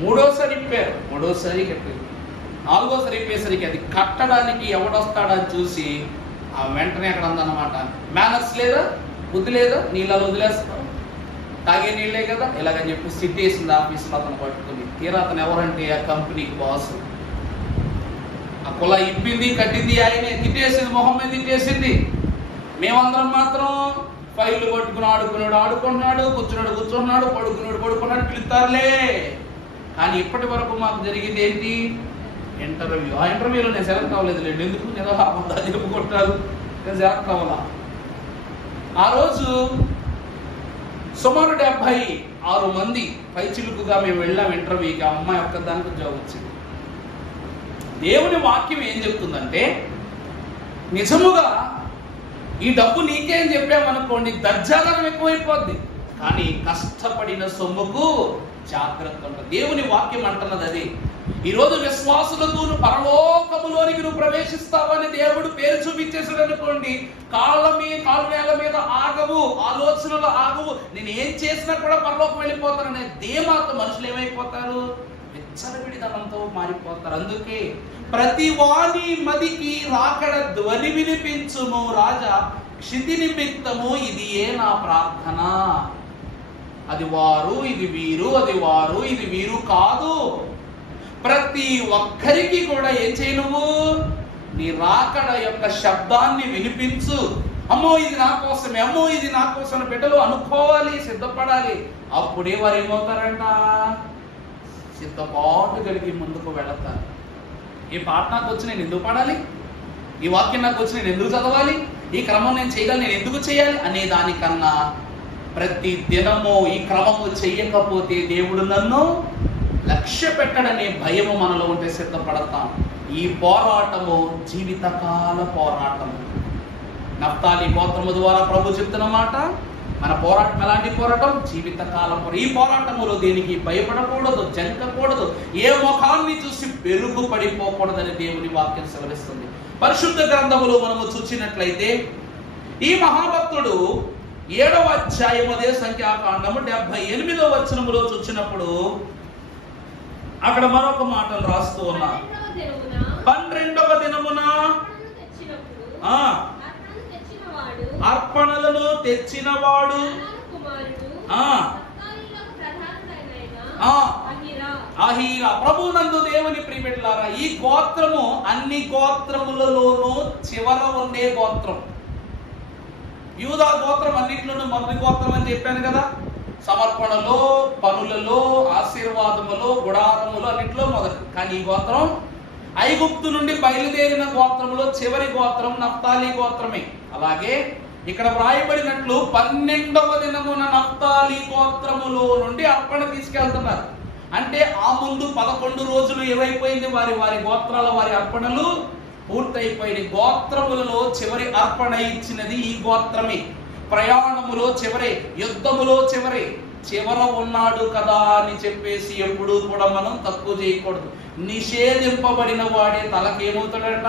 మూడోసారి ఇప్పారు, మూడోసారి కట్టింది, నాలుగోసారి ఇప్పేసరికి అది కట్టడానికి ఎవడొస్తాడని చూసి ఆ వెంటనే అక్కడ ఉందన్నమాట. మేనర్స్ లేదా, బుద్ధి లేదా, నీళ్ళలో వదిలేస్తాం, తాగే నీళ్ళే కదా ఇలాగని చెప్పి సిట్టేసింది ఆఫీస్లో అతను పట్టుకుని. తీరా అతను ఎవరంటే ఆ కంపెనీకి బాస్. ఆ కుల ఇప్పింది కట్టింది ఆయనే, తిట్టేసింది, మొహం మీద తిట్టేసింది. మేమందరం మాత్రం ఫైళ్ళు పట్టుకుని ఆడుకుంటున్నాడు, కూర్చున్నాడు, పడుకున్నాడు, పిలుస్తారులే. కానీ ఇప్పటి వరకు మాకు జరిగింది ఏంటి? ఇంటర్వ్యూ. ఆ ఇంటర్వ్యూలో నేను సెలెక్ట్ అవ్వలేదు లేండి, ఎందుకు నేను అబద్ధాలు చెప్పుకుంటారు, నేను సెలెక్ట్ అవ్వాలా. ఆ రోజు సుమారు 76 మంది పైచిలుకుగా మేము వెళ్ళాం ఇంటర్వ్యూకి. ఆ అమ్మాయి ఒక్కదానికి ఉద్యోగం వచ్చింది. దేవుని వాక్యం ఏం చెప్తుందంటే, నిజముగా ఈ డబ్బు నీకే అని చెప్పామనుకోండి దర్జాదనం ఎక్కువైపోద్ది, కానీ కష్టపడిన సొమ్ముకు జాగ్రత్త ఉంటుంది. దేవుని వాక్యం అంటున్నది అది. ఈరోజు విశ్వాసులకు పరలోకములోనికి నువ్వు ప్రవేశిస్తావని దేవుడు పేరు చూపించేసాడు అనుకోండి, కాళ్ళ మీద ఆగవు, ఆలోచనలు ఆగవు. నేను ఏం చేసినా కూడా పరలోకం వెళ్ళిపోతాననే ధీమాతో మనుషులు ఏమైపోతారు? విచ్చలవిడితనంతో మారిపోతారు. అందుకే ప్రతి వాణి మదికి రాకడ ధ్వని వినిపించుము రాజా, క్షితి నిమిత్తము ఇది ఏ నా ప్రార్థన. అది వారు, ఇది వీరు, అది వారు, ఇది వీరు కాదు. ప్రతి ఒక్కరికి కూడా ఏం చేయి, నువ్వు నీ రాకడ యొక్క శబ్దాన్ని వినిపించు. అమ్మో ఇది నా కోసమే, అమ్మో ఇది నా కోసం బిడ్డలు అనుకోవాలి, సిద్ధపడాలి. అప్పుడే వారు ఏమవుతారంట? సిద్ధపాటు కలిగి ముందుకు వెళతారు. ఈ పాట నాకు వచ్చి నేను ఎందుకు పాడాలి, ఈ వాక్యం నాకు వచ్చి నేను ఎందుకు చదవాలి, ఈ క్రమం నేను చేయాలి, నేను ఎందుకు చేయాలి అనే దానికన్నా ప్రతి దినము ఈ క్రమము చెయ్యకపోతే దేవుడు నన్ను లక్ష్య పెట్టడనే భయము మనలో ఉంటే సిద్ధపడతాం. ఈ పోరాటము జీవితకాల పోరాటము. నఫ్తాలి గోత్రము ద్వారా ప్రభు చెప్తున్న మాట, మన పోరాటం ఎలాంటి పోరాటం? జీవితకాల పోరాటం. ఈ పోరాటములో దేనికి భయపడకూడదు, జంకకూడదు, ఏ ముఖాన్ని చూసి పెరుగు పడిపోకూడదని దేవుని వాక్యం సెలవిస్తుంది. పరిశుద్ధ గ్రంథములో మనము చూసినట్లయితే ఈ మహాభక్తుడు 7వ అధ్యాయం అదే సంఖ్యాకాండము 78వ వచనములో చూసినప్పుడు అక్కడ మరొక మాటలు రాస్తూ ఉన్నారు. 12వ దినమున అర్పణలను తెచ్చినవాడు అహీరా. ప్రభునందు దేవుని ప్రియబిడ్డలారా, ఈ గోత్రము అన్ని గోత్రములలోనూ చివర ఉండే గోత్రం. యూదా గోత్రం అన్నింటిలోనూ మొదటి గోత్రం అని చెప్పాను కదా. సమర్పణలో, పనులలో, ఆశీర్వాదములో, గుడారములో అన్నింటిలో మొదటి. కానీ ఈ గోత్రం ఐగుప్తు నుండి బయలుదేరిన గోత్రములో చివరి గోత్రం నఫ్తాలి గోత్రమే. అలాగే ఇక్కడ వ్రాయబడినట్లు 12వ దినమున నఫ్తాలి గోత్రములో నుండి అర్పణ తీసుకెళ్తున్నారు. అంటే ఆ ముందు 11 రోజులు ఏమైపోయింది, వారి గోత్రాల వారి అర్పణలు పూర్తయిపోయినాయి. గోత్రములలో చివరి అర్పణ ఇచ్చినది ఈ గోత్రమే. ప్రయాణములో చివరే, యుద్ధములో చివర ఉన్నాడు కదా అని చెప్పేసి ఎప్పుడూ కూడా మనం తక్కువ చేయకూడదు. నిషేధింపబడిన వాడే తలకేమవుతాడట,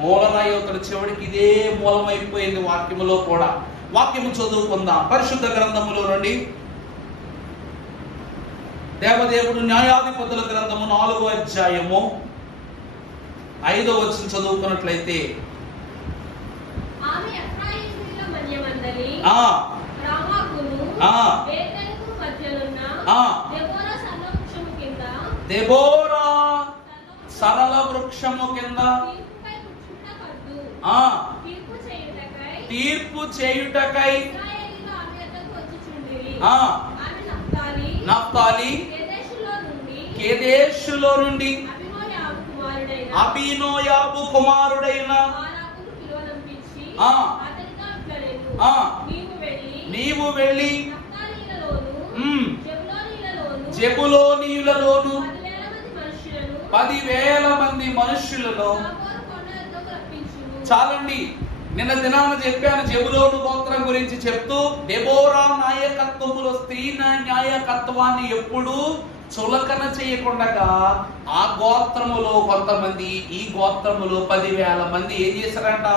మూలరాయి అవుతాడు. చివరికి ఇదే మూలమైపోయింది వాక్యములో కూడా. వాక్యము చదువుకుందాం. పరిశుద్ధ గ్రంథములో నుండి దేవదేవుడు న్యాయాధిపతుల గ్రంథము 4వ అధ్యాయము 5వ వచనం చదువుకున్నట్లయితే, దెబోరా సరళ వృక్షము కింద తీర్పు చేయుటకై నఫ్తాలి కేదేషులో నుండి అబీనోయాబు కుమారుడైన నీవు వెళ్ళి జెబులోనీయులలోను 10,000 మంది మనుష్యులలో. చాలండి, నిన్న దినాన చెప్పాను జెబులోను గోత్రం గురించి చెప్తూ, దెబోరా నాయకత్వములో స్త్రీ నాయకత్వాన్ని ఎప్పుడూ చులకన చేయకుండా ఆ గోత్రములో కొంతమంది, ఈ గోత్రములో 10,000 మంది ఏం చేశారంట,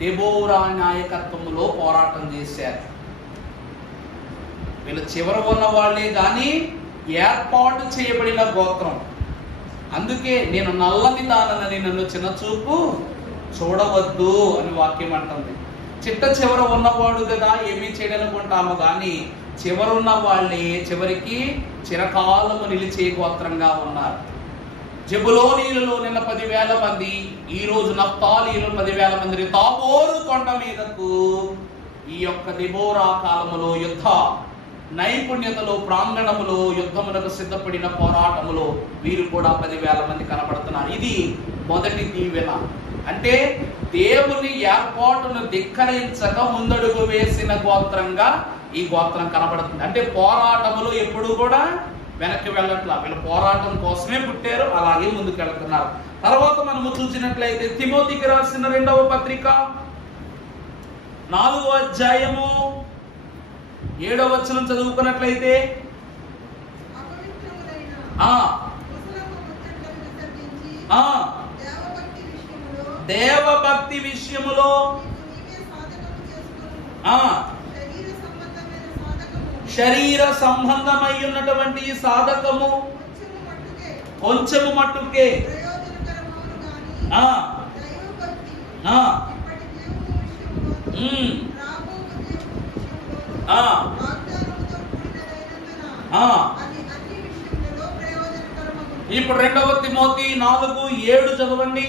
దెబోరా నాయకత్వములో పోరాటం చేశారు. వీళ్ళు చివర ఉన్న వాళ్ళే గాని ఏర్పాటు చేయబడిన గోత్రం. అందుకే నేను నల్లని దానని నన్ను చిన్న చూపు చూడవద్దు అని వాక్యం అంటుంది. చిట్ట చివర ఉన్నవాడు కదా ఏమీ చేయడనుకుంటాము, కానీ చివరున్న వాళ్ళే చివరికి చిరకాలము నిలిచే గోత్రంగా ఉన్నారు. జెబులోనీలలో నిన్న 10,000 మంది, ఈ రోజు నఫ్తాలీలో 10,000 మంది తాబోరు కొండ మీదకు ఈ యొక్క దెబోరా కాలములో యుద్ధ నైపుణ్యతలో, ప్రాంగణములో, యుద్ధమునకు సిద్ధపడిన పోరాటములో వీరు కూడా 10,000 మంది కనబడుతున్నారు. ఇది మొదటి దీవెన. అంటే దేవుని ఏర్పాటును ధిక్కరించక ముందడుగు వేసిన గోత్రంగా ఈ గోత్రం కనబడుతుంది. అంటే పోరాటములు ఎప్పుడు కూడా వెనక్కి వెళ్ళట్లా, వీళ్ళు పోరాటం కోసమే పుట్టారు, అలాగే ముందుకు వెళ్తున్నారు. తర్వాత మనము చూసినట్లయితే తిమోతికి రాసిన 2వ పత్రిక 4వ అధ్యాయము 7వ వచనం చదువుకున్నట్లయితే, దేవభక్తి విషయములో శరీర సంబంధమై ఉన్నటువంటి సాధకము కొంచెము మట్టుకే ఇప్పుడు 2వ తిమోతి 4:7 చదవండి.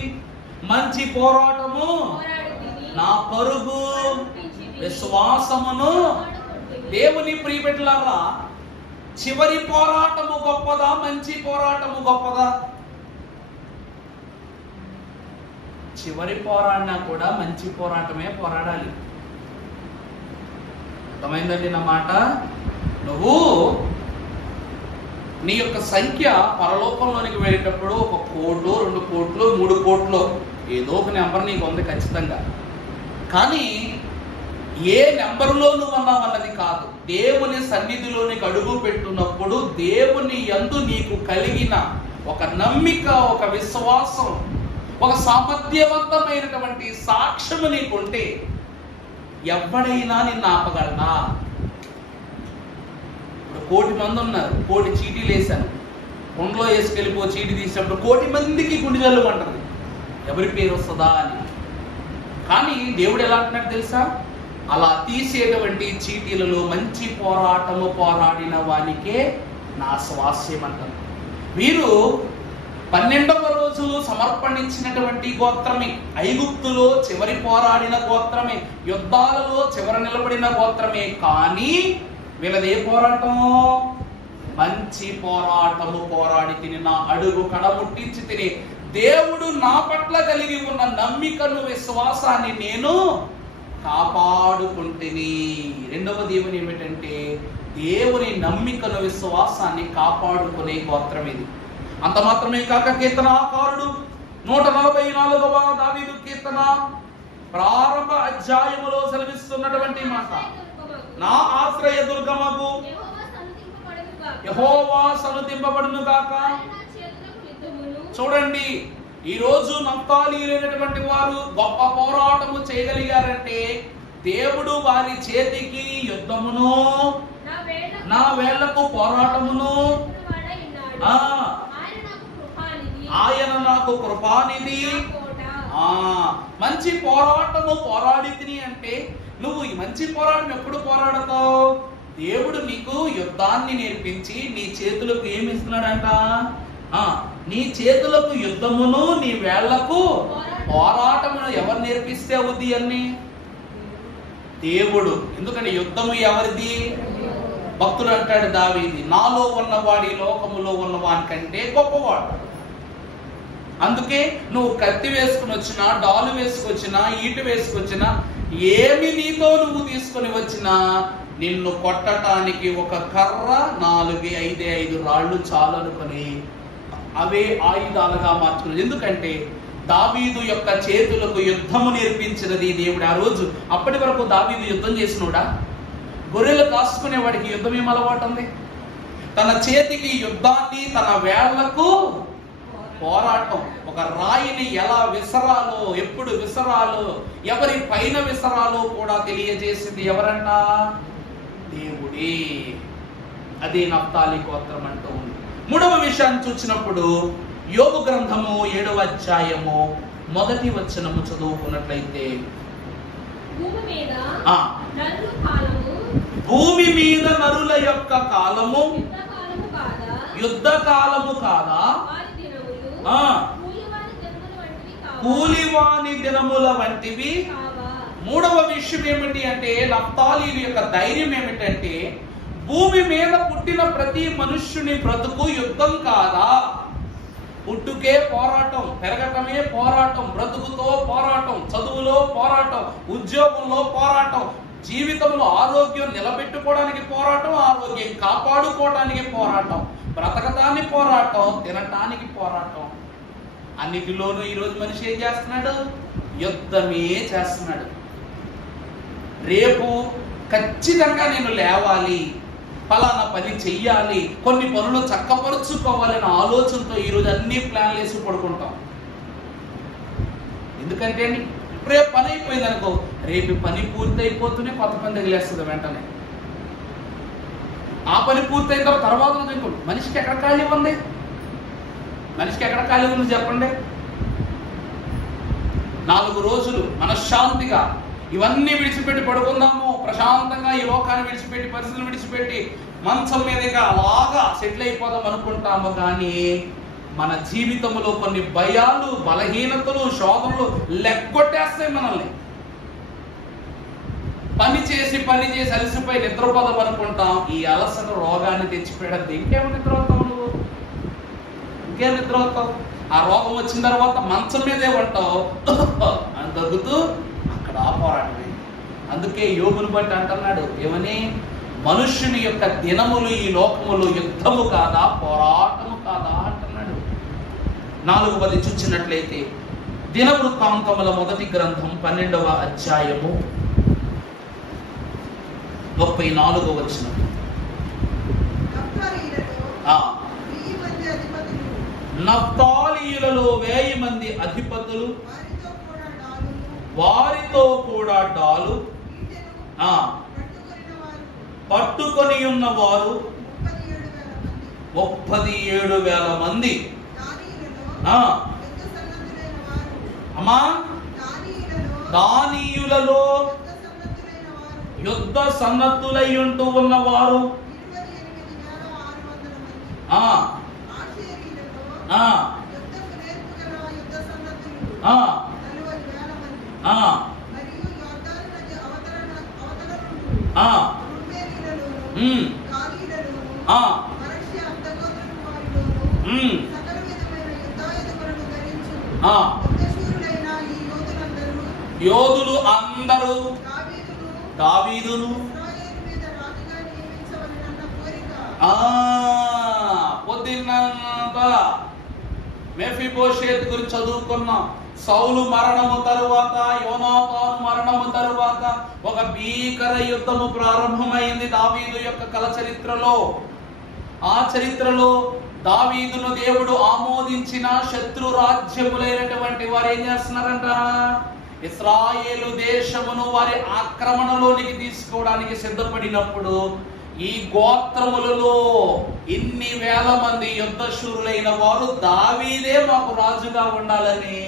మంచి పోరాటము, నా పరుగు విశ్వాసమును. దేవుని ప్రియబిడ్డలారా, చివరి పోరాటము గొప్పదా, మంచి పోరాటము గొప్పదా? చివరి పోరాడినా కూడా మంచి పోరాటమే పోరాడాలి. అర్థమైందండి నా మాట? నువ్వు నీ యొక్క సంఖ్య పరలోకంలోనికి వెళ్ళేటప్పుడు 1 కోటి, 2 కోట్లు, 3 కోట్లు ఏదో ఒక నెంబర్ నీకు ఉంది ఖచ్చితంగా. కానీ ఏ నెంబర్లో నువ్వు ఉన్నావన్నది కాదు, దేవుని సన్నిధిలోనికి అడుగు పెట్టున్నప్పుడు దేవుని యందు నీకు కలిగిన ఒక నమ్మిక, ఒక విశ్వాసం, ఒక సామర్థ్యవంతమైనటువంటి సాక్ష్యము నీకుంటే ఎవడైనా నిన్ను ఆపగలనా? ఇప్పుడు 1 కోటి మంది ఉన్నారు, 1 కోటి చీటీలు వేశాను, కొండలో వేసుకెళ్ళిపో చీటీ తీసినప్పుడు 1 కోటి మందికి గుండె జల్లుమంటది, ఎవరి పేరు వస్తుందా అని. కానీ దేవుడు ఎలా అంటున్నాడు తెలుసా? అలా తీసేటువంటి చీటీలలో మంచి పోరాటము పోరాడిన వానికే నా స్వాస్యం అంటారు. వీరు 12వ రోజు సమర్పణించినటువంటి గోత్రమే, ఐగుప్తులో చివరి పోరాడిన గోత్రమే, యుద్ధాలలో చివర నిలబడిన గోత్రమే. కానీ వీళ్ళదే పోరాటం, మంచి పోరాటము పోరాడి తిని నా అడుగు కడముట్టించి తిని దేవుడు నా పట్ల కలిగి ఉన్న నమ్మికను విశ్వాసాన్ని నేను కాపాడుకుంటుని. రెండవ దేవుని ఏమిటంటే దేవుని నమ్మికను విశ్వాసాన్ని కాపాడుకునే గోత్రం ఇది. అంత మాత్రమే కాక కీర్తనాకారుడు 144వ దావీదు కీర్తన ప్రారంభ అధ్యాయములో సెలవిస్తున్నటువంటి మాట, నా ఆశ్రయ దుర్గమగు యెహోవా సన్నుతింపబడును గాక. చూడండి, ఈ రోజు నఫ్తాలీలైనటువంటి వారు గొప్ప పోరాటము చేయగలిగారంటే దేవుడు వారి చేతికి యుద్ధమును నా వేళ్లకు పోరాటమును ఆయన నాకు కృపానిధి. మంచి పోరాటము పోరాడితిని అంటే నువ్వు ఈ మంచి పోరాటం ఎప్పుడు పోరాడతావు? దేవుడు నీకు యుద్ధాన్ని నేర్పించి నీ చేతులకు ఏమి ఇస్తున్నాడంట? నీ చేతులకు యుద్ధమును నీ వేళ్లకు పోరాటమును ఎవరు నేర్పిస్తే అవుద్ది అన్ని? దేవుడు. ఎందుకంటే యుద్ధము ఎవరిది? భక్తుడు అంటాడు దావీదు, నాలో ఉన్నవాడి లోకములో ఉన్నవాని కంటే గొప్పవాడు. అందుకే నువ్వు కత్తి వేసుకుని వచ్చినా, డాలు వేసుకొచ్చినా, ఈటు వేసుకొచ్చినా, ఏమి నీతో నువ్వు తీసుకొని వచ్చినా నిన్ను కొట్టడానికి ఒక కర్ర, 4-5 రాళ్ళు చాలనుకొని అవే ఆయుధాలుగా మార్చుకున్నది. ఎందుకంటే దావీదు యొక్క చేతులకు యుద్ధము నేర్పించినది దేవుడు. ఆ రోజు అప్పటి వరకు దావీదు యుద్ధం చేసినోడా? గొర్రెలు కాసుకునే వాడికి యుద్ధం ఏం అలవాటు ఉంది? తన చేతికి యుద్ధాన్ని, తన వేళ్లకు పోరాటం. ఒక రాయిని ఎలా విసరాలో, ఎప్పుడు విసరాలో, ఎవరి పైన విసరాలో కూడా తెలియజేసింది ఎవరన్నా? దేవుడే. అదే నఫ్తాలి గోత్రం అంటూ ఉంది. మూడవ విషయాన్ని చూసినప్పుడు యోబు గ్రంథము 7వ అధ్యాయము 1వ వచనము చదువుకున్నట్లయితే, భూమి మీద నరుల యొక్క కాలము యుద్ధ కాలము కాదా? కూలివాని దినముల వంటివి. మూడవ విషయం ఏమిటి అంటే నఫ్తాలి యొక్క ధైర్యం ఏమిటంటే భూమి మీద పుట్టిన ప్రతి మనుష్యుని బ్రతుకు యుద్ధం కాదా? పుట్టుకే పోరాటం, పెరగటమే పోరాటం, బ్రతుకుతో పోరాటం, చదువులో పోరాటం, ఉద్యోగంలో పోరాటం, జీవితంలో ఆరోగ్యం నిలబెట్టుకోవడానికి పోరాటం, ఆరోగ్యం కాపాడుకోవడానికి పోరాటం, బ్రతకటానికి పోరాటం, తినటానికి పోరాటం. అన్నిటిలోనూ ఈరోజు మనిషి ఏం చేస్తున్నాడు? యుద్ధమే చేస్తున్నాడు. రేపు ఖచ్చితంగా నేను లేవాలి, ఫలానా పని చెయ్యాలి, కొన్ని పనులు చక్కపరుచుకోవాలనే ఆలోచనతో ఈరోజు అన్ని ప్లాన్లు వేసి పడుకుంటాం. ఎందుకంటే రేపు పని అయిపోయింది అనుకో, రేపు పని పూర్తి అయిపోతూనే కొత్త పని తగిలేస్తుంది వెంటనే. ఆ పని పూర్తయిన తర్వాత మనిషికి ఎక్కడ ఖాళీ ఉంది? మనిషికి ఎక్కడ ఖాళీ ఉంది చెప్పండి? 4 రోజులు మనశ్శాంతిగా ఇవన్నీ విడిచిపెట్టి పడుకుందాము, ప్రశాంతంగా ఈ లోకాన్ని విడిచిపెట్టి, పరిస్థితులు విడిచిపెట్టి మంచం మీదగా అలాగా సెటిల్ అయిపోదాం అనుకుంటాము. కానీ మన జీవితంలో కొన్ని భయాలు, బలహీనతలు, శోధనలు లెక్కొట్టేస్తాయి మనల్ని. పని చేసి అలసిపోయి నిద్రపోదాం అనుకుంటాం. ఈ అలసట రోగాన్ని తెచ్చిపెడద్దు. ఇంకేమో నిద్రపోతావు నువ్వు? ఇంకేం నిద్రపోతావు? ఆ రోగం వచ్చిన తర్వాత మంచం మీదే ఉంటావు అని దగ్గుతూ అక్కడ పోరాటమే. అందుకే యోబుని బట్టి అంటున్నాడు ఏమని? మనుష్యుని యొక్క దినములు ఈ లోకములు యుద్ధము కాదా, పోరాటము కాదా అంటున్నాడు. 4వది చూచినట్లయితే దినవృత్తాంతముల 1వ గ్రంథం 12వ అధ్యాయము 34వ వచనం. నఫ్తాలీయులలో 1000 మంది అధిపతులు, వారితో కూడా డాలు, పట్టుకొని ఉన్నవారు 37,000 మంది. అమ్మా, దానీయులలో యుద్ధ సన్నద్ధులై ఉంటూ ఉన్నవారు 40,000 యోధులు అందరూ దావీదును పొద్దున్నంతా మెఫీబోషెత్ గురించి చదువుకున్నాం. సౌలు మరణము తరువాత, యోనాతాను మరణము తరువాత ఒక భీకర యుద్ధము ప్రారంభమైంది దావీదు యొక్క కల చరిత్రలో. ఆ చరిత్రలో దావీదును దేవుడు ఆమోదించిన శత్రు రాజ్యములైనటువంటి వారు ఏం చేస్తున్నారంట? ఇశ్రాయేలు దేశమును వారి ఆక్రమణలోనికి తీసుకోవడానికి సిద్ధపడినప్పుడు ఈ గోత్రములలో ఇన్ని వేల మంది యుద్ధశూరులైన వారు దావీదే మాకు రాజుగా ఉండాలని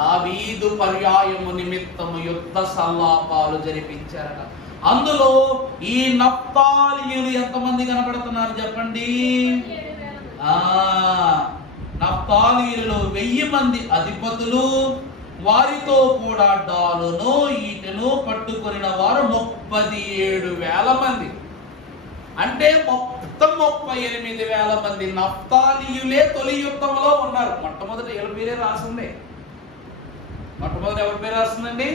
దావీదు పర్యాయము నిమిత్తము యుద్ధ సల్లాపాలు జరిపించారట. అందులో ఈ నఫ్తాలీయులు ఎంతమంది కనబడుతున్నారు చెప్పండి? నఫ్తాలీయులలో 1000 మంది అధిపతులు, వారితో కూడా డాలును ఈటెను పట్టుకొనిన వారు 37,000 మంది. అంటే మొత్తం 38,000 మంది నఫ్తాలీయులే తొలి యుద్ధంలో ఉన్నారు. మొట్టమొదటి ఎవరి పేరే రాసిందే. మొట్టమొదటి ఎవరి పేరు రాస్తుందండి?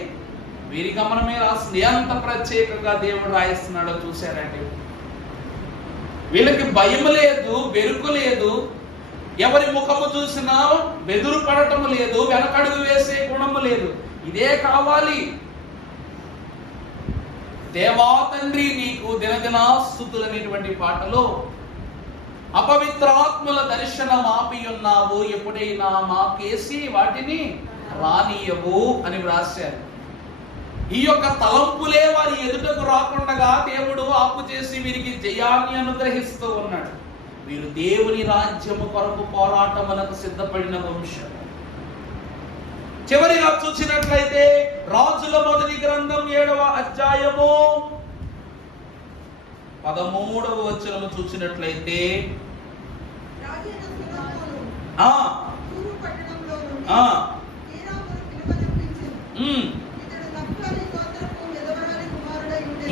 వీరి గమనమే రాస్తుంది. ఎంత ప్రత్యేకంగా దేవుడు రాయిస్తున్నాడో చూశారండి. వీళ్ళకి భయం లేదు, బెరుకు లేదు, ఎవరి ముఖము చూసినా బెదురు పడటము లేదు, వెనకడుగు వేసే గుణము లేదు. ఇదే కావాలి. దేవా తండ్రి నీకు దినదినాస్తుతులు అనేటువంటి పాటలో అపవిత్రాత్మల దర్శనం ఆపి ఉన్నావు, ఎప్పుడైనా మాకేసి వాటిని రానీయవు అని వ్రాశారు. ఈ యొక్క తలంపులే వారి ఎదుటకు రాకుండా దేవుడు ఆపు చేసి వీరికి జయాన్ని అనుగ్రహిస్తూ ఉన్నాడు. వీరు దేవుని రాజ్యము కొరకు పోరాటములకు సిద్ధపడిన వంశం. చివరిగా చూసినట్లయితే రాజుల మొదటి గ్రంథం 7వ అధ్యాయము 13వ వచనము చూసినట్లయితే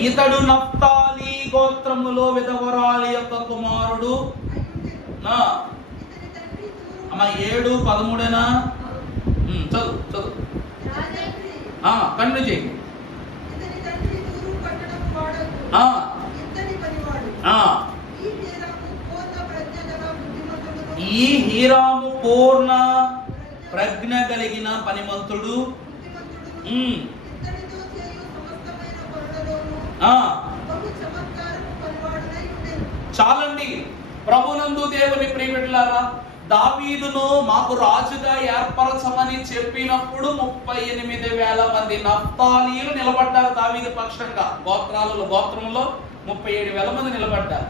ఇతడు నఫ్తాలి గోత్రములో విధవరాలి యొక్క కుమారుడు. 7:13 చదువు కంటిన్యూ చేయి. ఈ హీరాము పూర్ణ ప్రజ్ఞ కలిగిన పనిమంతుడు. చాలండి. ప్రభునందు దేవుని ప్రియబిడ్డలారా, దావీదును మాకు రాజుగా ఏర్పరచమని చెప్పినప్పుడు 38,000 మంది నఫ్తాలీయులు నిలబడ్డారు దావీదు పక్షంగా. గోత్రంలో 37,000 మంది నిలబడ్డారు.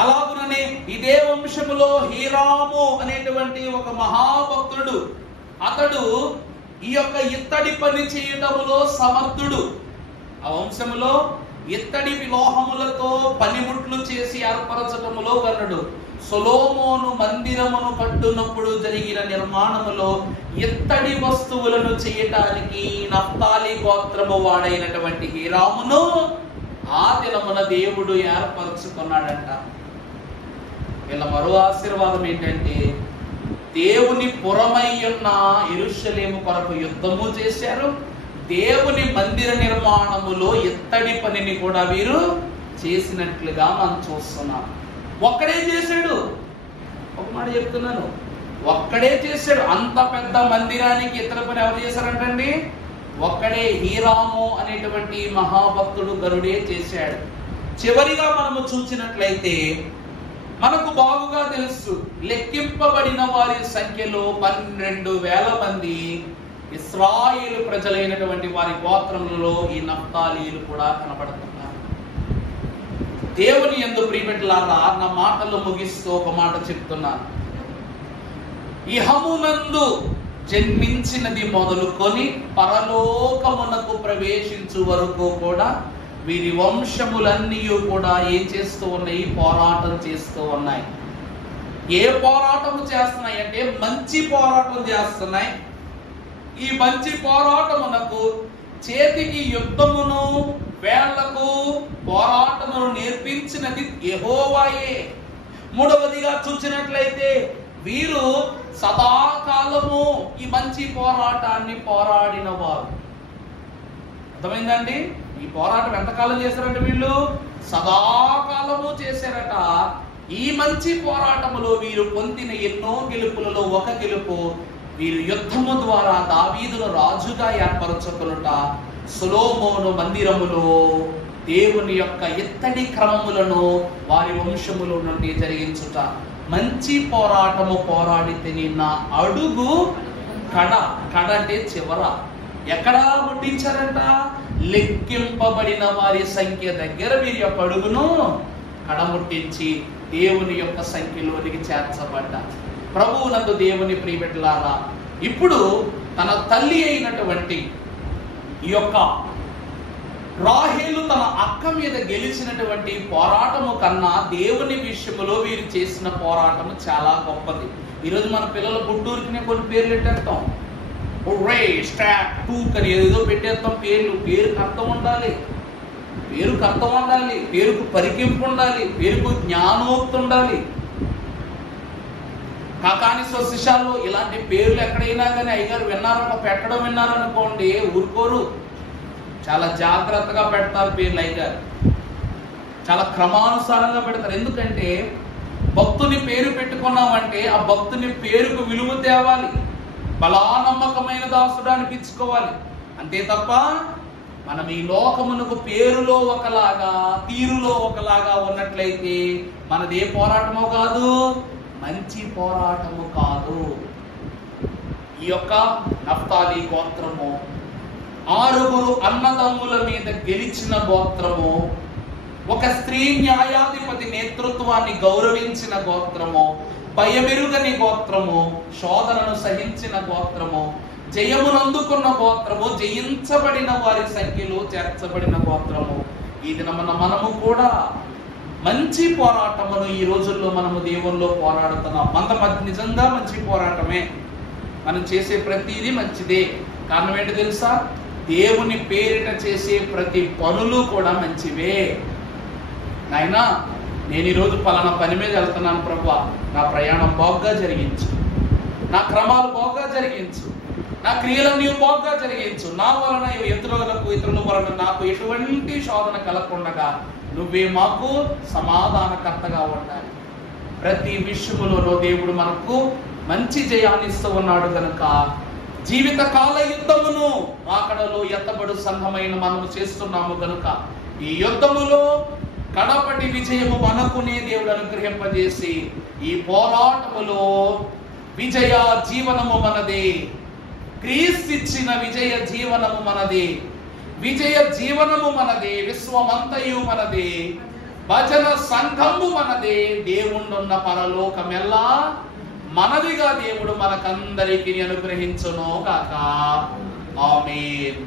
అలాగుననే ఇదే వంశములో హీరాము అనేటువంటి ఒక మహాభక్తుడు, అతడు ఈ యొక్క ఇత్తడి పని చేయటములో సమర్థుడు. ఆ వంశములో ఇత్తడి విలోహములతో పనిముట్లు చేసి ఏర్పరచటములో గనుడు. సొలొమోను మందిరమును కట్టునప్పుడు జరిగిన నిర్మాణములో ఇత్తడి వస్తువులను చేయటానికి నఫ్తాలి గోత్రము వాడైనటువంటి హీరామును ఆ దినమున దేవుడు ఏర్పరచుకున్నాడంట. వీళ్ళ మరో ఆశీర్వాదం ఏంటంటే దేవుని పురమై ఉన్న యెరూషలేము కొరకు యుద్ధము చేశారు. దేవుని మందిర నిర్మాణములో ఇత్తడి పనిని కూడా వీరు చేసినట్లుగా మనం చూస్తున్నాం. ఒక్కడే చేశాడు. ఒక మాట చెప్తున్నాను, ఒక్కడే చేశాడు. అంత పెద్ద మందిరానికి ఇతర పని ఎవరు చేశారంటండి? ఒక్కడే హీరాము అనేటువంటి మహాభక్తుడు గరుడే చేశాడు. చివరిగా మనము చూసినట్లయితే మనకు బాగుగా తెలుసు, లెక్కింపబడిన వారి సంఖ్యలో 12,000 మంది ఇశ్రాయేలు ప్రజలైనటువంటి వారి గోత్రములలో ఈ నఫ్తాలీయులు కూడా కనబడుతున్నారు. దేవుని యందు ప్రియబిడ్డలారా, నా మాటలు ముగిస్తూ ఒక మాట చెప్తున్నాను. ఇహమునందు జన్మించినది మొదలుకొని పరలోకమునకు ప్రవేశించు వరకు కూడా వీరి వంశములన్నీ కూడా ఏం చేస్తూ ఉన్నాయి? పోరాటం చేస్తూ ఉన్నాయి. ఏ పోరాటం చేస్తున్నాయి అంటే మంచి పోరాటం చేస్తున్నాయి. ఈ మంచి పోరాటమునకు చేతికి యుద్ధమును వేళ్లకు పోరాటమును నేర్పించినది యెహోవాయే. మూడవదిగా చూసినట్లయితే వీరు సదాకాలము ఈ మంచి పోరాటాన్ని పోరాడిన వారు. అర్థమైందండి? ఈ పోరాటం ఎంతకాలం చేశారంటే వీళ్ళు సదాకాలము చేశారట. ఈ మంచి పోరాటములో వీరు పొందిన ఎన్నో గెలుపులలో ఒక గెలుపు, వీరు యుద్ధము ద్వారా దావీదును రాజుగా ఏర్పరచుకొనుట, సొలొమోను మందిరములో దేవుని యొక్క ఇత్తడి క్రమములను వారి వంశములో నుండి జరిగించుట. మంచి పోరాటము పోరాడితే నా అడుగు కడ అంటే చివర ఎక్కడ ముట్టించారంట? లెక్కింపబడిన వారి సంఖ్య దగ్గర వీరి యొక్క అడుగును కడముట్టించి దేవుని యొక్క సంఖ్యలోనికి చేర్చబడ్డారు. ప్రభువునందు దేవుని ప్రియబిడ్డలారా, ఇప్పుడు తన తల్లి అయినటువంటి ఈ యొక్క రాహేలు తన అక్క మీద గెలిచినటువంటి పోరాటము కన్నా దేవుని విషయములో వీరు చేసిన పోరాటము చాలా గొప్పది. ఈరోజు మన పిల్లల గుడ్డూరికి కొన్ని పేర్లు పెట్టేస్తాం, అని ఏదో పెట్టేస్తాం. పేరుకు అర్థం ఉండాలి, పేరుకు పరికింపు ఉండాలి, పేరుకు జ్ఞానోక్తి ఉండాలి. కాకాని స్వశిషాల్లో ఇలాంటి పేర్లు ఎక్కడైనా కానీ అయ్యగారు విన్నారనుకోండి, ఊరుకోరు. చాలా జాగ్రత్తగా పెడతారు పేర్లు. అయ్యగారు చాలా క్రమానుసారంగా పెడతారు. ఎందుకంటే భక్తుని పేరు పెట్టుకున్నామంటే ఆ భక్తుని పేరుకు విలువ తేవాలి, బలా నమ్మకమైన దాసుడు అనిపించుకోవాలి. అంతే తప్ప మనం ఈ లోకమునకు పేరులో ఒకలాగా తీరులో ఒకలాగా ఉన్నట్లయితే మనది ఏ పోరాటమో కాదు, మంచి పోరాటము కాదు. ఈ యొక్క నఫ్తాలి గోత్రము 6 అన్నదమ్ముల మీద గెలిచిన గోత్రము, ఒక స్త్రీ న్యాయాధిపతి నేతృత్వాన్ని గౌరవించిన గోత్రము, భయమెరుగని గోత్రము, శోధనను సహించిన గోత్రము, జయమునందుకున్న గోత్రము, జయించబడిన వారి సంఖ్యలో చేర్చబడిన గోత్రము. ఈ దినమున మనము కూడా మంచి పోరాటమును ఈ రోజుల్లో మనము దేవుల్లో పోరాడుతున్నాం. నిజంగా మంచి పోరాటమే. మనం చేసే ప్రతిదీ మంచిదే. కారణం ఏంటి తెలుసా? దేవుని పేరిట చేసే ప్రతి పనులు కూడా మంచివే. నాయనా, నేను ఈరోజు పలానా పని మీద వెళ్తున్నాను ప్రభువా, నా ప్రయాణం బాగుగా జరిగించు, నా క్రమాలు బాగుగా జరిగించు, నా క్రియలను నీవు బాగుగా జరిగించు, నా వలన ఇతరుల వలన నాకు ఎటువంటి శోధన కలగకుండా నువ్వే మాకు సమాధానకర్తగా ఉండాలి. ప్రతి విషయములో దేవుడు మనకు మంచి జయాన్ని ఇస్తూ ఉన్నాడు కనుక జీవిత కాల యుద్ధమును రాకడలో ఎత్తబడు సంఘమైన మనము చేస్తున్నాము కనుక ఈ యుద్ధములో కడపటి విజయము మనకునే దేవుడు అనుగ్రహింపజేసి ఈ పోరాటములో విజయ జీవనము మనదే. క్రీస్తు ఇచ్చిన విజయ జీవనము మనదే, విజయ జీవనము మనదే, విశ్వమంతయు మనదే, భజన సంఘము మనదే, దేవుండున్న పరలోకమెల్లా మనదిగా దేవుడు మనకందరికీ అనుగ్రహించును గాక. ఆమేన్.